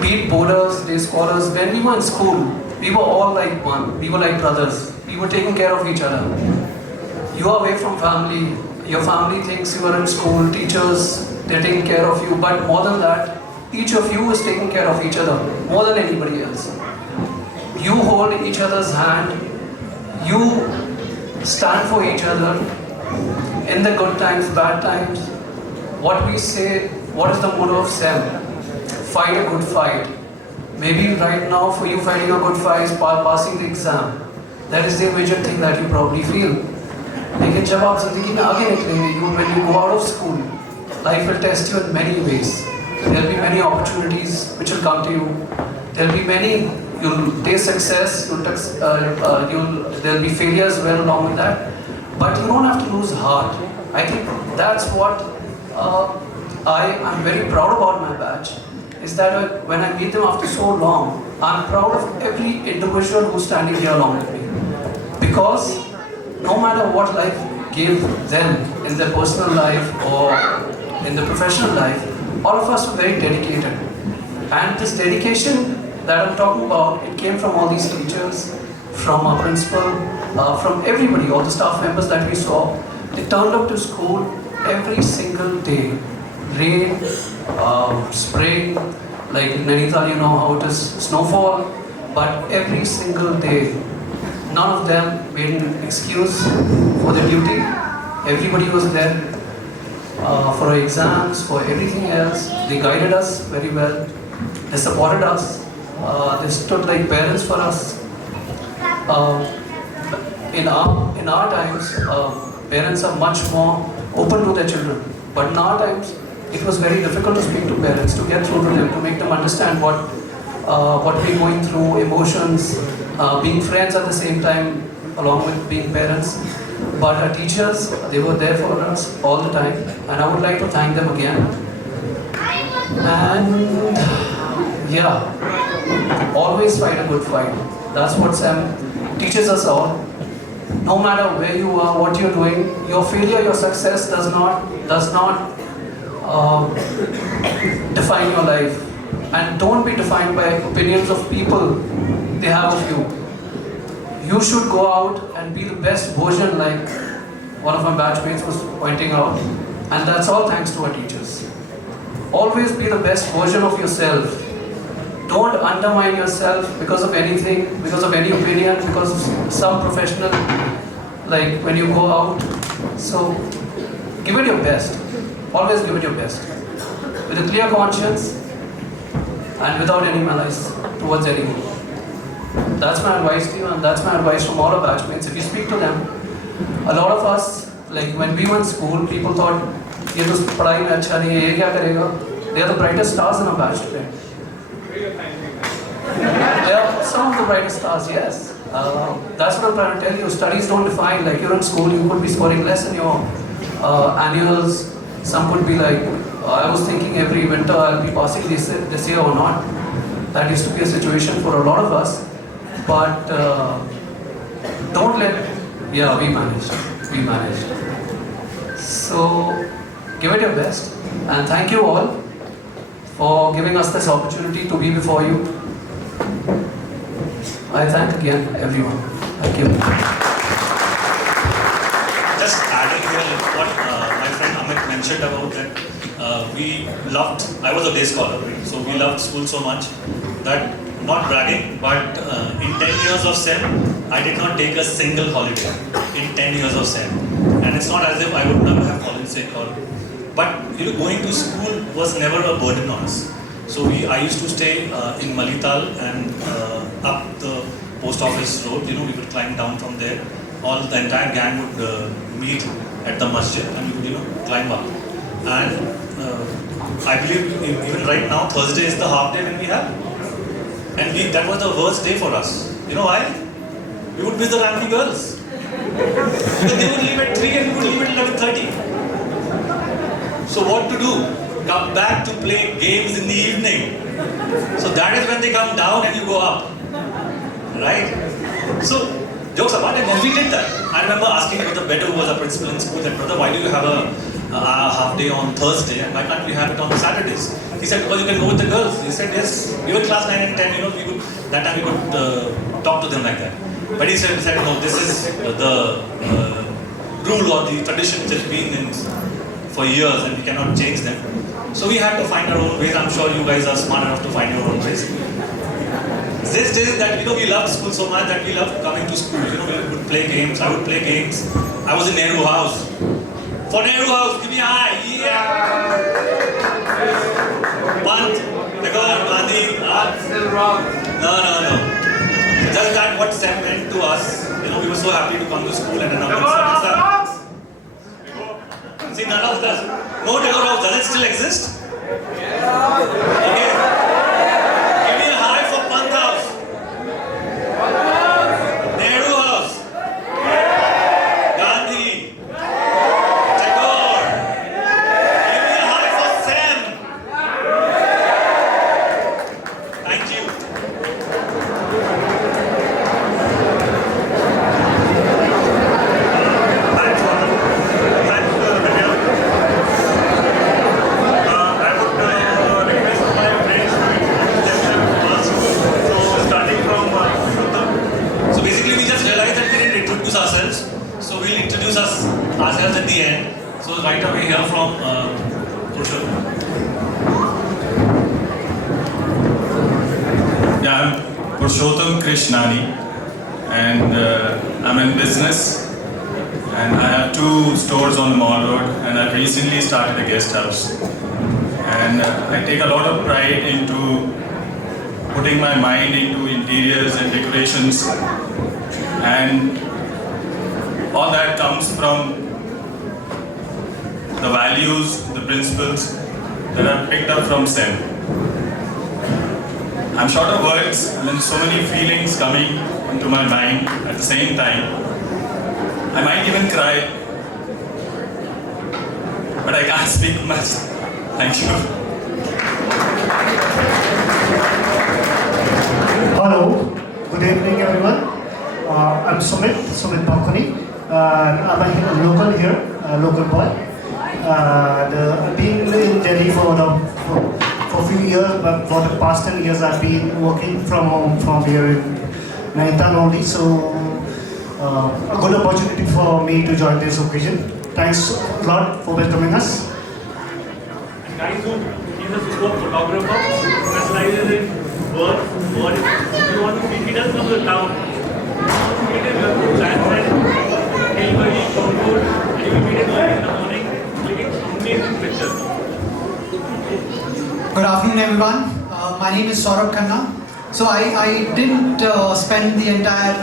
Be it boarders, day scholars, when we were in school, we were all like one. We were like brothers. We were taking care of each other. You are away from family. Your family thinks you are in school. Teachers, they're taking care of you. But more than that, each of you is taking care of each other more than anybody else. You hold each other's hand. You stand for each other in the good times, bad times. What we say, what is the motto of SEM? Fight a good fight. Maybe right now for you fighting a good fight is passing the exam. That is the major thing that you probably feel. लेकिन जब आप ज़िंदगी में आगे निकलेंगे, when you go out of school, life will test you in many ways. There will be many opportunities which will come to you. There will be many, you'll taste success, there will be failures well along with that. But you don't have to lose heart. I think that's what I am very proud about my batch. Is that when I meet them after so long, I'm proud of every individual who's standing here along with me. Because no matter what life gave them in their personal life or in their professional life, all of us were very dedicated. And this dedication that I'm talking about, it came from all these teachers, from our principal, from everybody, all the staff members that we saw. They turned up to school every single day. Rain, spring, like in Nainital, you know how it is, snowfall, but every single day, none of them made an excuse for their duty. Everybody was there for our exams, for everything else. They guided us very well. They supported us. They stood like parents for us. In our times, parents are much more open to their children. But in our times, it was very difficult to speak to parents, to get through to them, to make them understand what we're going through, emotions, being friends at the same time, along with being parents. But our teachers, they were there for us all the time, and I would like to thank them again. And yeah, always fight a good fight. That's what Sam teaches us all. No matter where you are, what you're doing, your failure, your success does not define your life. and don't be defined by opinions of people they have of you. You should go out and be the best version, like one of my batchmates was pointing out, and that's all thanks to our teachers. Always be the best version of yourself. Don't undermine yourself because of anything, because of any opinion, because of some professional, like when you go out. So give it your best. Always give it your best. With a clear conscience and without any malice towards anyone. That's my advice to you, and that's my advice from all our batchmates. If you speak to them, a lot of us, like when we were in school, people thought, ये तो पढ़ाई में अच्छा नहीं है, ये क्या करेगा? They are the brightest stars in our batch today. They are some of the brightest stars, yes. That's what I'm trying to tell you. Studies don't define, like you're in school, you could be scoring less in your annuals. Some could be like, I was thinking every winter I'll be passing this year or not. That used to be a situation for a lot of us. But don't let, yeah, we managed. So give it your best. And thank you all for giving us this opportunity to be before you. I thank again everyone. Thank you. Just adding here what my friend Amit mentioned about that we loved, I was a day scholar, right? So we loved school so much that, not bragging, but in 10 years of SEM, I did not take a single holiday in 10 years of SEM. And it's not as if I would never have fallen sick or, but going to school was never a burden on us. So I used to stay in Nainital and up the post office road, we would climb down from there. The entire gang would meet at the masjid and we would, climb up. And I believe even right now, Thursday is the half day when we have. And that was the worst day for us. You know why? We would miss the Ramsey girls. Because they would leave at 3 and we would leave at 11:30. So what to do? Come back to play games in the evening. So that is when they come down and you go up. Right? So, jokes apart, and then we did that. I remember asking Brother Bedu, who was a principal in school, that, brother, why do you have a half day on Thursday and why can't we have it on Saturdays? He said, because you can go with the girls. He said, yes, we were class 9 and 10, we could, that time we could talk to them like that. But he said, no, this is the rule or the tradition which has been in for years and we cannot change them. So we had to find our own ways. I'm sure you guys are smart enough to find your own ways. This is that, we loved school so much that we loved coming to school. We would play games. I would play games. I was in Nehru House. For Nehru House, give me a high. Yeah! Pant, Nagor, Gandhi. That's still wrong. No. Just that what SEM meant to us. We were so happy to come to school and then see, none of us. No Nehru House. Does it still exist? Okay. Ourselves at the end. So right away here from Yeah, I'm Purushottam Krishnani and I'm in business and I have 2 stores on the Mall Road and I've recently started a guest house. And I take a lot of pride into putting my mind into interiors and decorations, and all that comes from the values, the principles that I've picked up from SEM. I'm short of words, and so many feelings coming into my mind at the same time. I might even cry, but I can't speak much. Thank you. Hello, good evening everyone. I'm Sumit Pankuni. I'm a local here, local boy. I've been in Delhi for for a few years, but for the past 10 years I've been working from home from here in Nainital only. So a good opportunity for me to join this occasion. Thanks a lot for welcoming us. Guys, he's a superb photographer, specializes in birds. If you want to meet, he doesn't come to the town. If you meet him, you have to transcend Tilbury, Concord, and you will meet him early in the morning, clicking amazing pictures. Good afternoon, everyone. My name is Saurabh Khanna. So I didn't spend the entire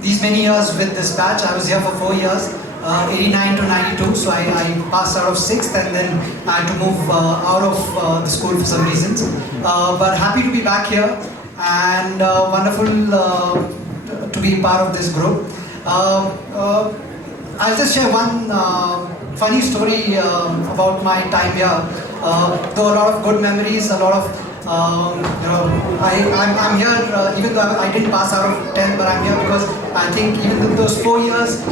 these many years with this batch. I was here for 4 years, 89 to 92. So I passed out of 6th and then I had to move out of the school for some reasons. But happy to be back here and wonderful to be part of this group. I'll just share one funny story about my time here. Though a lot of good memories, a lot of I'm here even though I didn't pass out of 10th, but I'm here because I think even in those 4 years,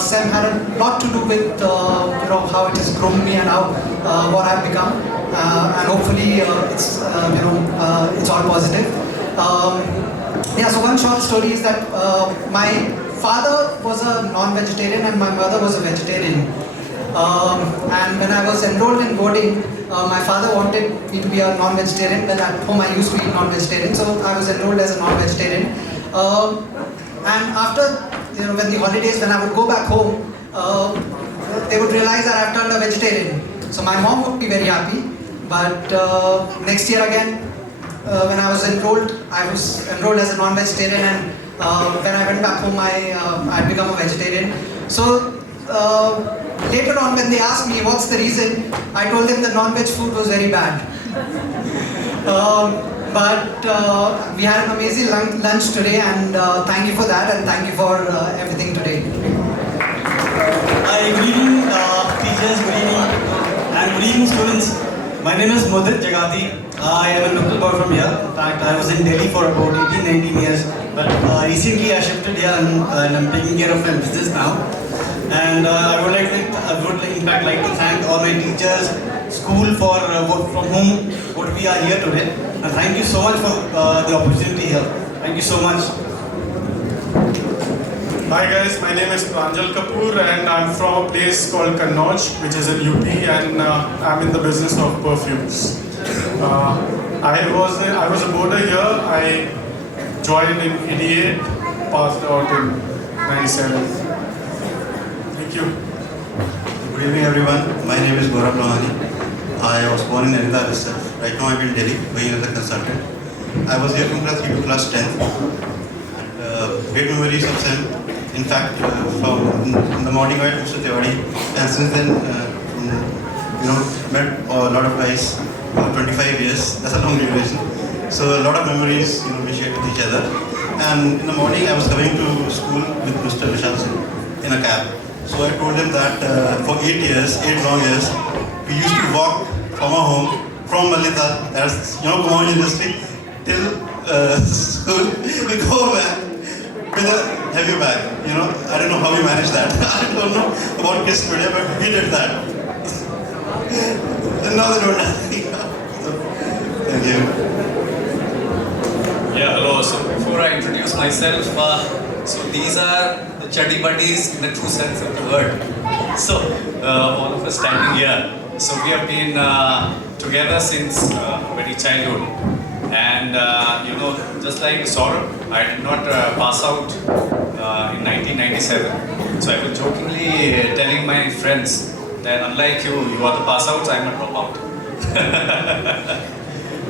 SEM had a lot to do with how it has grown me and how what I've become, and hopefully it's all positive. Yeah, so one short story is that my father was a non-vegetarian and my mother was a vegetarian. And when I was enrolled in boarding, my father wanted me to be a non-vegetarian. Well, at home I used to eat non-vegetarian, so I was enrolled as a non-vegetarian. And after, when the holidays, when I would go back home, they would realize that I've turned a vegetarian. So my mom would be very happy. But next year again, when I was enrolled as a non-vegetarian, and when I went back home, I'd become a vegetarian. So later on, when they asked me what's the reason, I told them the non-veg food was very bad. But we had an amazing lunch today, and thank you for that, and thank you for everything today. Good evening, teachers, good evening, and good evening, students. My name is Mudit Jagati. I am a local boy from here. In fact, I was in Delhi for about 18-19 years, but recently I shifted here and I'm taking care of my business now. And I would in fact like to thank all my teachers, school for from whom we are here today. And thank you so much for the opportunity here. Thank you so much. Hi guys, my name is Pranjal Kapoor and I'm from a place called Kannauj, which is in UP, and I'm in the business of perfumes. I was a boarder here. I joined in 88, passed out in 97. Thank you. Good evening everyone. My name is Gaurav Lohani. I was born in Nainital itself. Right now I'm in Delhi, working as a consultant. I was here from class 3 to class 10. And great memories of SEM. In fact, from in the morning I met Mr. Tiwari, and since then, met a lot of guys for 25 years. That's a long duration. So a lot of memories, we shared with each other. And in the morning, I was coming to school with Mr. Vishal Singh in a cab. So I told him that for 8 long years, we used to walk from our home, from Nainital, that's Kumar University, till school. We go back with a heavy bag. I don't know how we managed that. I don't know about kids today, but we did that. And now they don't have anything. So, thank you. Yeah, hello. So before I introduce myself, so these are the chuddy buddies in the true sense of the word. So all of us standing here. So we have been together since very childhood. And just like Saurabh, I did not pass out in 1997. So I was jokingly telling my friends that unlike you are the pass outs, I'm a dropout.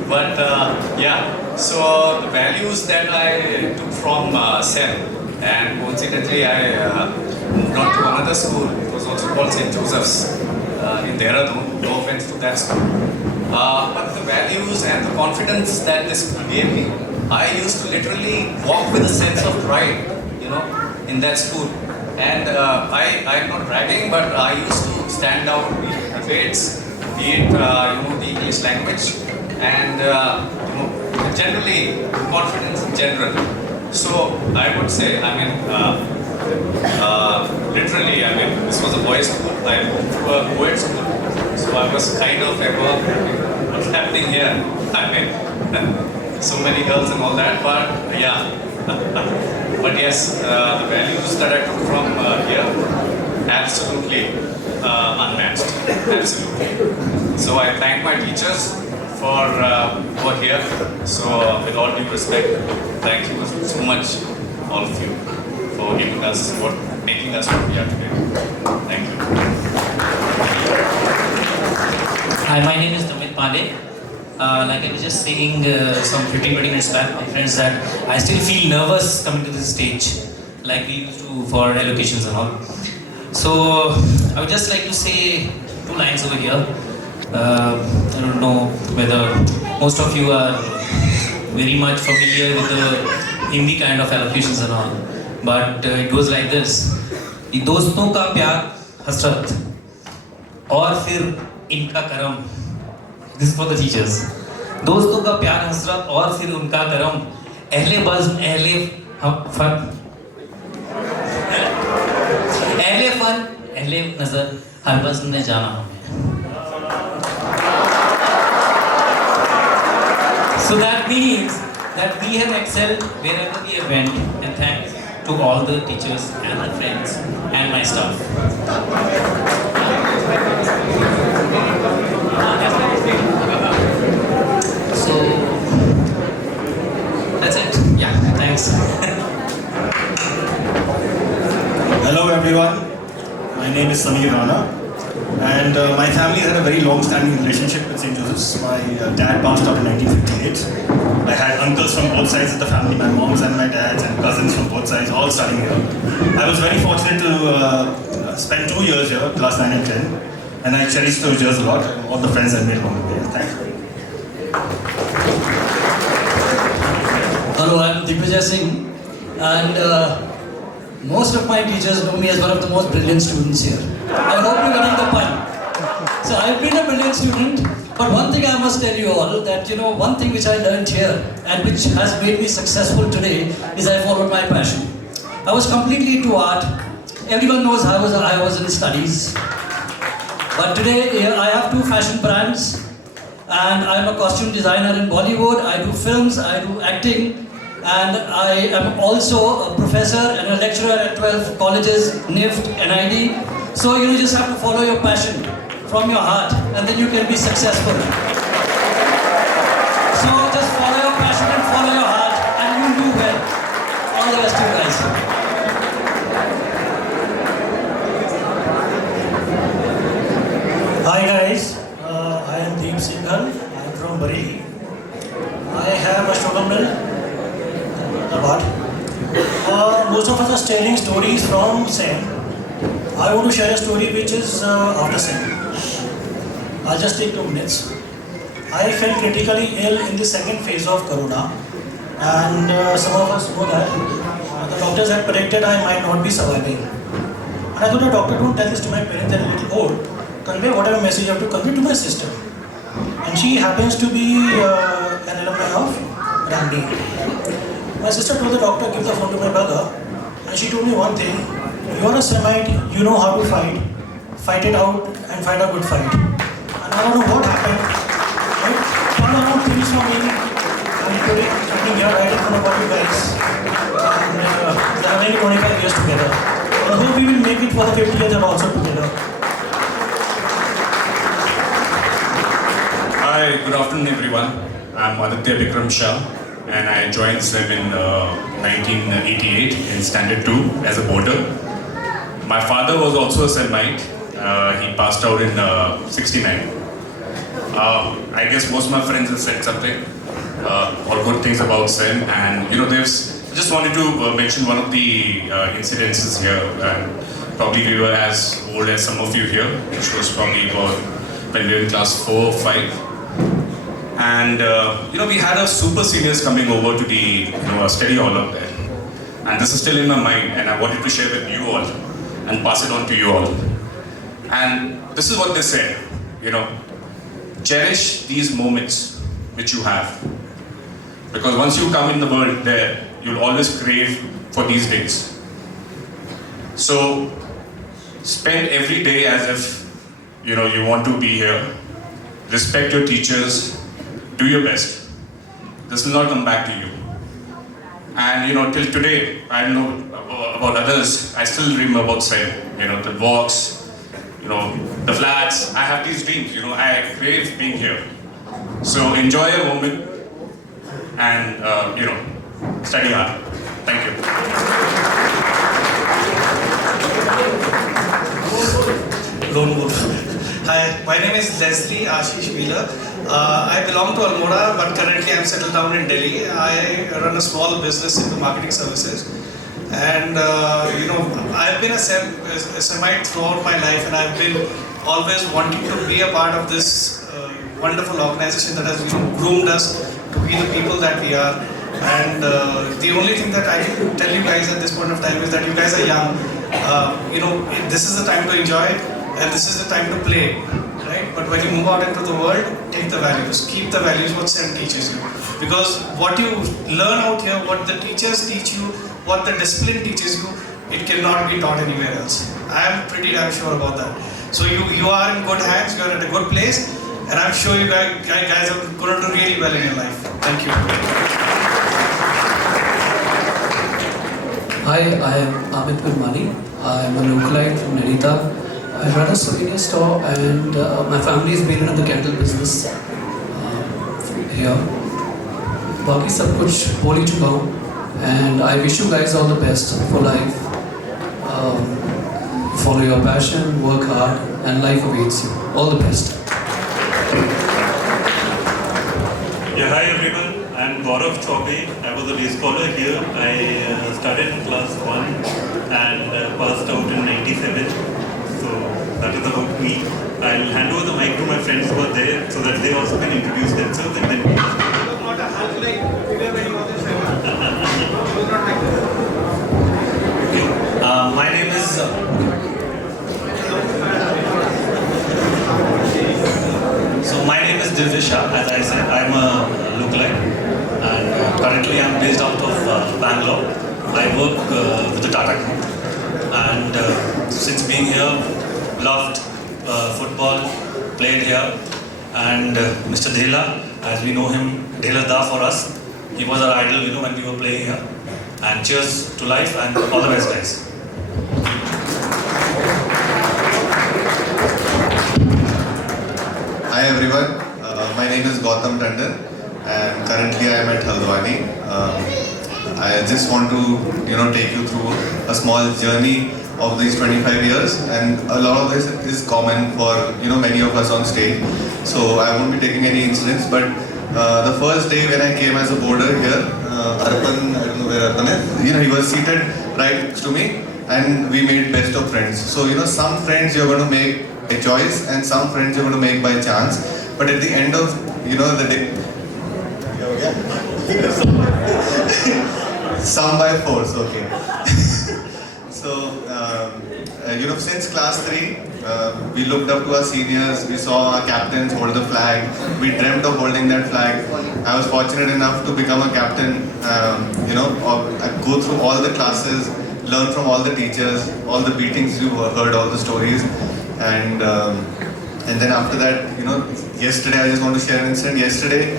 But yeah, so the values that I took from SEM, and coincidentally I moved on to another school. It was also called St. Joseph's in Dehradun. No offense to that school. But the values and the confidence that this school gave me, I used to literally walk with a sense of pride, in that school. And I'm not bragging, but I used to stand out, be it debates, be it the English language, and generally confidence in general. So I would say, Literally, I mean, this was a boys' school. I moved to a co-ed school, so I was kind of ever, what's happening here? I mean, so many girls and all that, but yeah. But yes, the values that I took from here, absolutely unmatched. Absolutely. So I thank my teachers for who are here. So with all due respect, thank you so much, all of you, for giving us making us what we are today. Thank you. Hi, my name is Damit Pandey. Like I was just saying some 15-20 minutes back, my friends, that I still feel nervous coming to this stage, like we used to for allocations and all. So I would just like to say 2 lines over here. I don't know whether most of you are very much familiar with the Hindi kind of allocutions and all, but it goes like this. कि दोस्तों का प्यार हसरत और फिर इनका करम. This is for the teachers. दोस्तों का प्यार हसरत और फिर उनका करम. अहले बज़्म अहले फन अहले फन अहले नजर हर बज़्म ने जाना हमें. So that means that we have excelled wherever we have went, and thanks to all the teachers and the friends and my staff. So that's it. Yeah, thanks. Hello everyone, my name is Samir Rana, and my family had a very long-standing relationship with St. Joseph's. My dad passed out in 1958. I had uncles from both sides of the family, my mom's and my dad's, and cousins from both sides, all studying here. I was very fortunate to spend 2 years here, class 9 and 10, and I cherish those years a lot, and all the friends I made along the way. Thanks. Hello, I'm Digvijay Singh, and most of my teachers know me as one of the most brilliant students here. I hope you're getting the point. So I've been a brilliant student, but one thing I must tell you all, that one thing which I learned here and which has made me successful today is I followed my passion. I was completely into art. Everyone knows I was in studies. But today I have 2 fashion brands, and I'm a costume designer in Bollywood. I do films, I do acting, and I am also a professor and a lecturer at 12 colleges, NIFT, NID. So you just have to follow your passion from your heart, and then you can be successful. So just follow your passion and follow your heart, and you'll do well. All the best to you guys. Hi guys, I am Deep Singhal. I am from Bareilly. I have a Shobha Mill award. Most of us are telling stories from SEM. I want to share a story which is after SEM. I'll just take 2 minutes. I felt critically ill in the second phase of Corona, and some of us know that the doctors had predicted I might not be surviving. And I thought, the doctor, don't tell this to my parents, they're a little old. Convey whatever message you have to convey to my sister. And she happens to be an alumni of Ramdi. My sister told the doctor, give the phone to my brother, and she told me one thing: you are a Semite, you know how to fight it out and fight a good fight. And I don't know what happened. Right? One around things for me, and today I'm standing here right in front of all you guys, and we are nearly 25 years together. I hope we will make it for the 50 years and also together. Hi, good afternoon everyone. I'm Aditya Vikram Shah, and I joined SEM in 1988 in Standard 2 as a boarder. My father was also a Semite. He passed out in 69. I guess most of my friends have said something, all good things about SEM, and just wanted to mention one of the incidences here, and probably we were as old as some of you here, which was probably about when we were in class 4 or 5. And we had our super seniors coming over to the study hall up there, and this is still in my mind, and I wanted to share with you all and pass it on to you all. And this is what they said, cherish these moments which you have, because once you come in the world there, you'll always crave for these days. So spend every day as if you want to be here. Respect your teachers. Do your best. This will not come back to you. And till today, I don't know about others. I still dream about Sen. The walks, the flats. I have these dreams. I crave being here. So enjoy your moment and study hard. Thank you. Lone Wolf. Hi, my name is Leslie Ashish Wheeler. I belong to Almora, but currently I'm settled down in Delhi. I run a small business into marketing services. And I've been a Semite throughout my life, and I've been always wanting to be a part of this wonderful organization that has groomed us to be the people that we are. And the only thing that I can tell you guys at this point of time is that you guys are young. This is the time to enjoy, and this is the time to play, right? But when you move out into the world, take the values, keep the values what Sen teaches you. Because what you learn out here, what the teachers teach you, what the discipline teaches you, it cannot be taught anywhere else. I am pretty damn sure about that. So you are in good hands, you are at a good place, and I'm sure you guys are going to do really well in your life. Thank you. Hi, I am Amit Birmani. I am a localite from Nainital. I run a souvenir store, and my family has been in the candle business here. बाकी सब कुछ बोल ही चुका हूँ, and I wish you guys all the best for life. Follow your passion, work hard, and life awaits you. All the best. Yeah, hi everyone. I'm Gaurav Chaubey. I was a day scholar here. I started in class 1 and passed out in 97. So that is about me. I'll hand over the mic to my friends who are there so that they also can introduce themselves and then my name is my name is Divisha. As I said, I'm a lookalike, and currently I'm based out of Bangalore. I work with the Tata Group, and since being here, loved football, played here, and Mr. Dhela, as we know him, Dhela Da for us, he was our idol, when we were playing here. And cheers to life and all the best, guys. Hi everyone, my name is Gautam Tandon and currently I am at Haldwani. I just want to take you through a small journey of these 25 years, and a lot of this is common for many of us on stage. So I won't be taking any incidents, but the first day when I came as a boarder here, Arpan, I don't know where Arpan is, he was seated right next to me and we made best of friends. So some friends you're going to make by choice and some friends you're going to make by chance, but at the end of the day, some by force, okay. So since class 3, we looked up to our seniors, we saw our captains hold the flag, we dreamt of holding that flag. I was fortunate enough to become a captain, go through all the classes, learn from all the teachers, all the beatings you heard, all the stories, and then after that, yesterday, I just want to share an incident. Yesterday,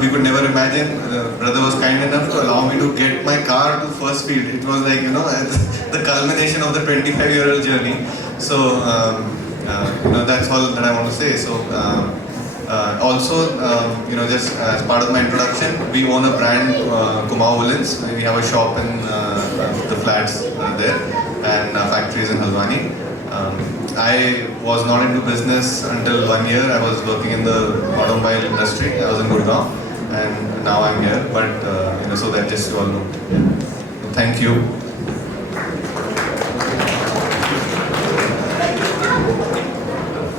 we could never imagine, brother was kind enough to allow me to get my car to first speed. It was like, the culmination of the 25-year-old journey. So, that's all that I want to say. So, also, just as part of my introduction, we own a brand, Kumau Woolens. We have a shop in the flats there, and factories in Haldwani. I was not into business until 1 year. I was working in the automobile industry. I was in Gurgaon, and now I'm here. But so that just you all know. Thank you.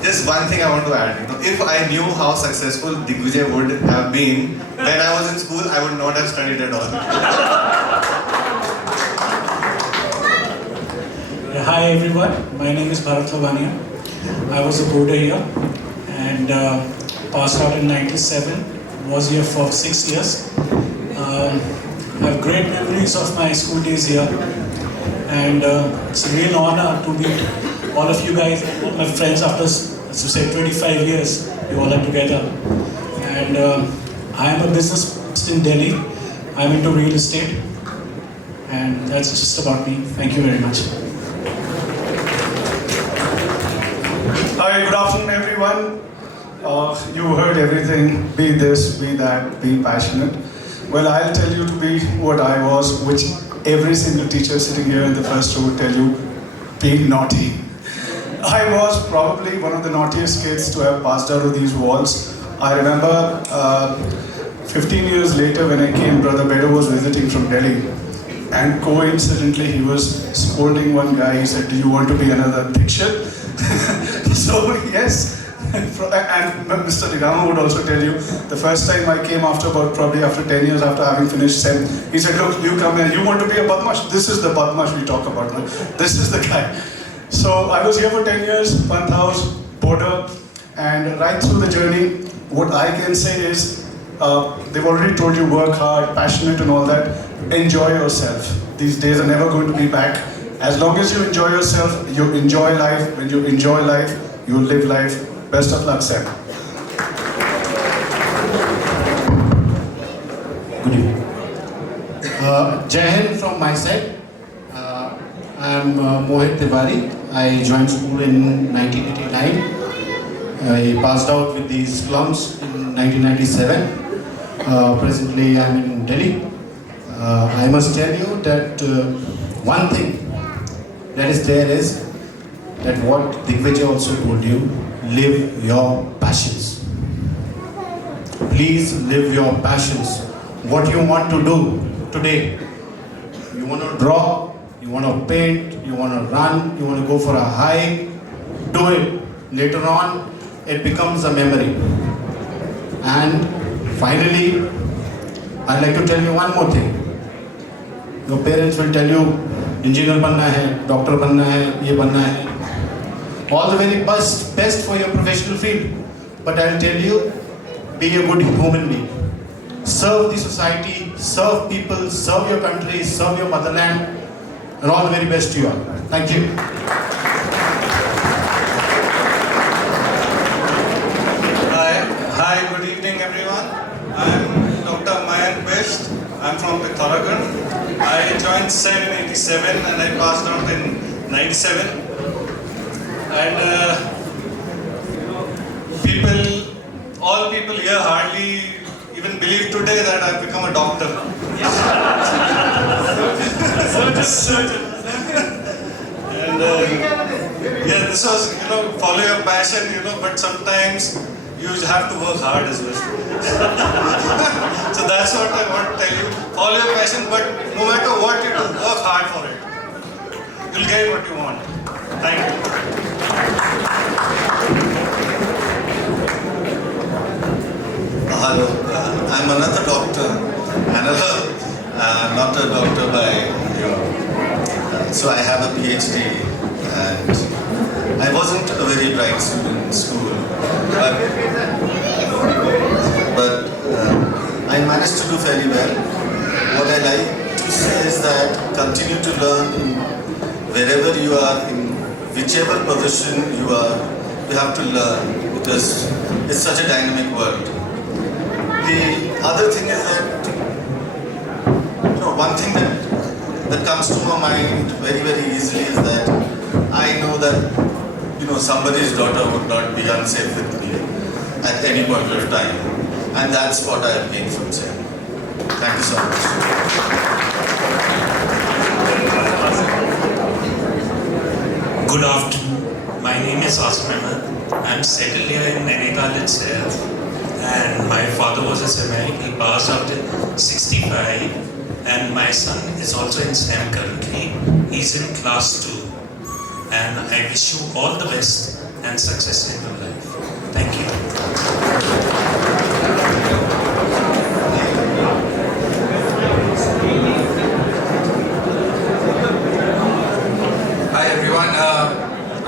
Just one thing I want to add. If I knew how successful Digvijay would have been when I was in school, I would not have studied at all. Hi everyone, my name is Bharat Lavania. I was a boarder here and passed out in 97, was here for 6 years. I have great memories of my school days here, And it's a real honor to meet all of you guys, all my friends after, as you said, 25 years, we all are together. And I am a business in Delhi. I'm into real estate. And that's just about me. Thank you very much. Hi, good afternoon, everyone. You heard everything, be this, be that, be passionate. Well, I'll tell you to be what I was, which every single teacher sitting here in the first row would tell you, be naughty. I was probably one of the naughtiest kids to have passed out of these walls. I remember 15 years later when I came, Brother Bedo was visiting from Delhi. And coincidentally, he was scolding one guy. He said, "Do you want to be another picture?" So, yes. And Mr. Digama would also tell you, the first time I came probably after 10 years after having finished SEM, he said, "Look, you come here, you want to be a Badmash? This is the Badmash we talk about now. This is the guy." So I was here for 10 years, Panth House, border, and right through the journey, what I can say is, they've already told you work hard, passionate and all that. Enjoy yourself. These days are never going to be back. As long as you enjoy yourself, you enjoy life. When you enjoy life, you live life. Best of luck, Sam. Good evening. Jai Hind from my side. I am Mohit Tiwari. I joined school in 1989. I passed out with these plums in 1997. Presently I am in Delhi. I must tell you that one thing that is there is that what Digvijay also told you, live your passions. Please live your passions. What you want to do today. You want to draw, you want to paint, you want to run, you want to go for a hike, do it. Later on, it becomes a memory. And finally, I'd like to tell you one more thing. Your parents will tell you, engineer banna hai, doctor banna hai, ye banna hai. All the very best for your professional field. But I'll tell you, be a good human being. Serve the society, serve people, serve your country, serve your motherland, and all the very best to you all. Thank you. Hi, good evening everyone. I'm Dr. Mayank Best. I'm from Pitharagarh. I joined SEM in 87 and I passed out in 97. And all people here hardly even believe today that I've become a doctor. Surgeon. And yeah, this was, follow your passion, but sometimes you have to work hard as well. So that's what I want to tell you. Follow your passion, but no matter what you do, work hard for it. You'll get what you want. Thank you. Hello, I'm another doctor, not a doctor by so I have a PhD and I wasn't a very bright student in school, but I managed to do fairly well. What I like to say is that continue to learn wherever you are, in whichever position you are, you have to learn because it's such a dynamic world. The other thing is that, one thing that comes to my mind very, very easily is that I know that, somebody's daughter would not be unsafe with me at any point of time. And that's what I have gained from Sam. Thank you so much. Good afternoon. My name is Asim Ahmed. I'm settled here in Nainital itself. And my father was a SEMite. He passed out in 65. And my son is also in SEM currently. He's in class 2. And I wish you all the best and success in your life. Thank you. Hi everyone.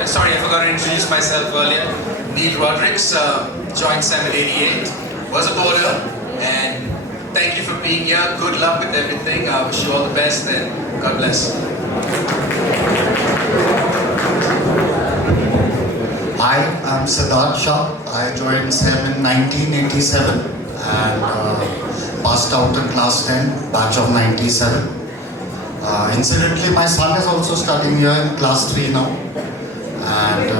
Sorry, I forgot to introduce myself earlier. Neil Rodrigues, joined SEM at 88, was a boarder, and thank you for being here. Good luck with everything. I wish you all the best and God bless. Hi, I'm Siddharth Shah. I joined SEM in 1987 and passed out in class 10, batch of 97. Incidentally, my son is also studying here in class 3 now. And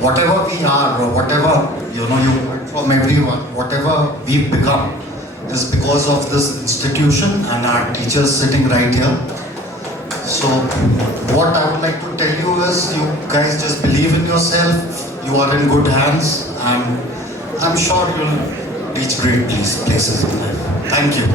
whatever we are, or whatever you heard from everyone, whatever we've become is because of this institution and our teachers sitting right here. So what I would like to tell you is you guys just believe in yourself, you are in good hands, and I'm sure you'll reach great places in life. Thank you.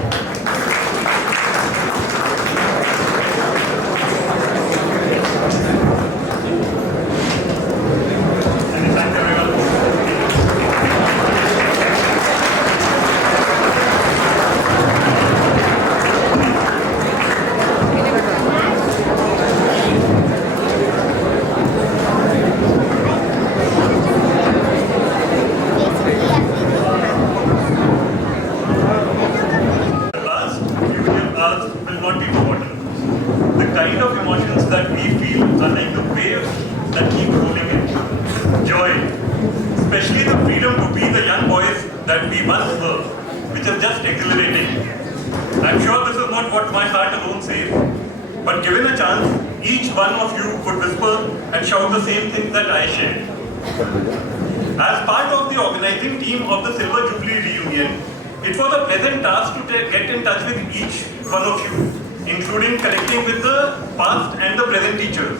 As part of the organizing team of the Silver Jubilee reunion, it was a pleasant task to get in touch with each one of you, including connecting with the past and the present teachers.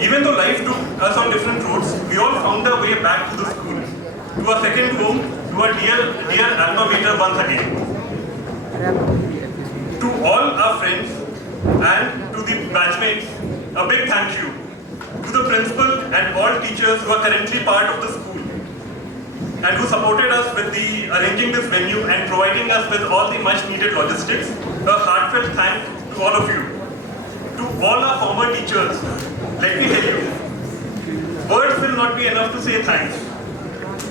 Even though life took us on different routes, we all found our way back to the school, to our second home, to our dear alma mater once again. To all our friends and to the batchmates, a big thank you. To the principal and all teachers who are currently part of the school and who supported us with the arranging this venue and providing us with all the much needed logistics, a heartfelt thank to all of you. To all our former teachers, let me tell you, words will not be enough to say thanks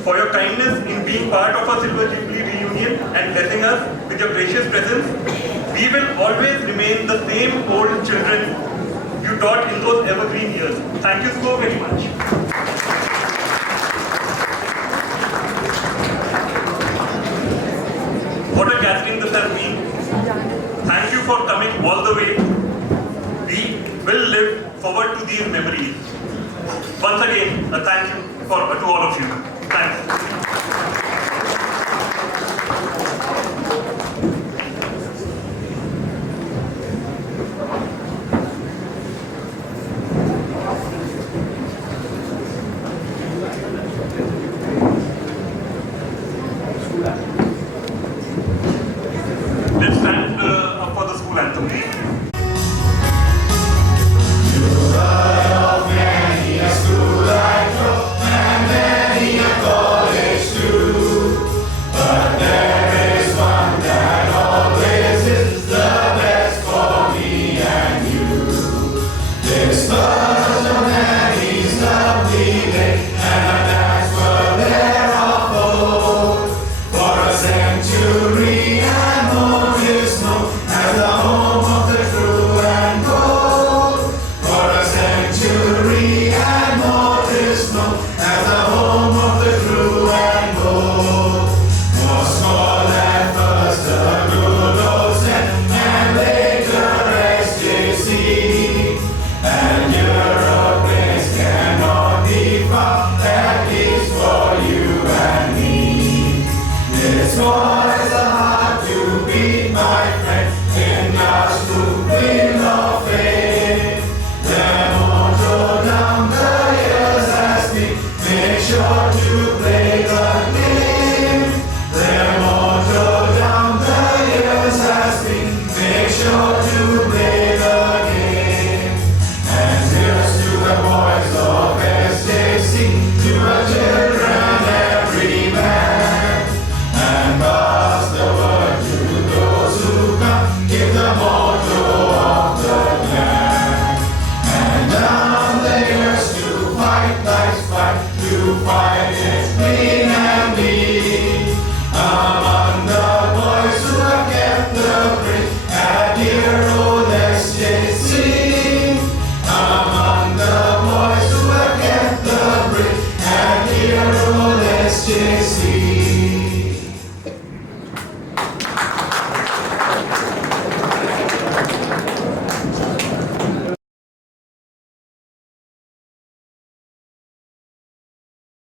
for your kindness in being part of our Silver Jubilee reunion and blessing us with your gracious presence. We will always remain the same old children you taught in those evergreen years. Thank you so very much. What a gathering this has been. Thank you for coming all the way. We will live forward to these memories. Once again, a thank you to all of you. Thanks. Let's stand up for the school anthem. For a century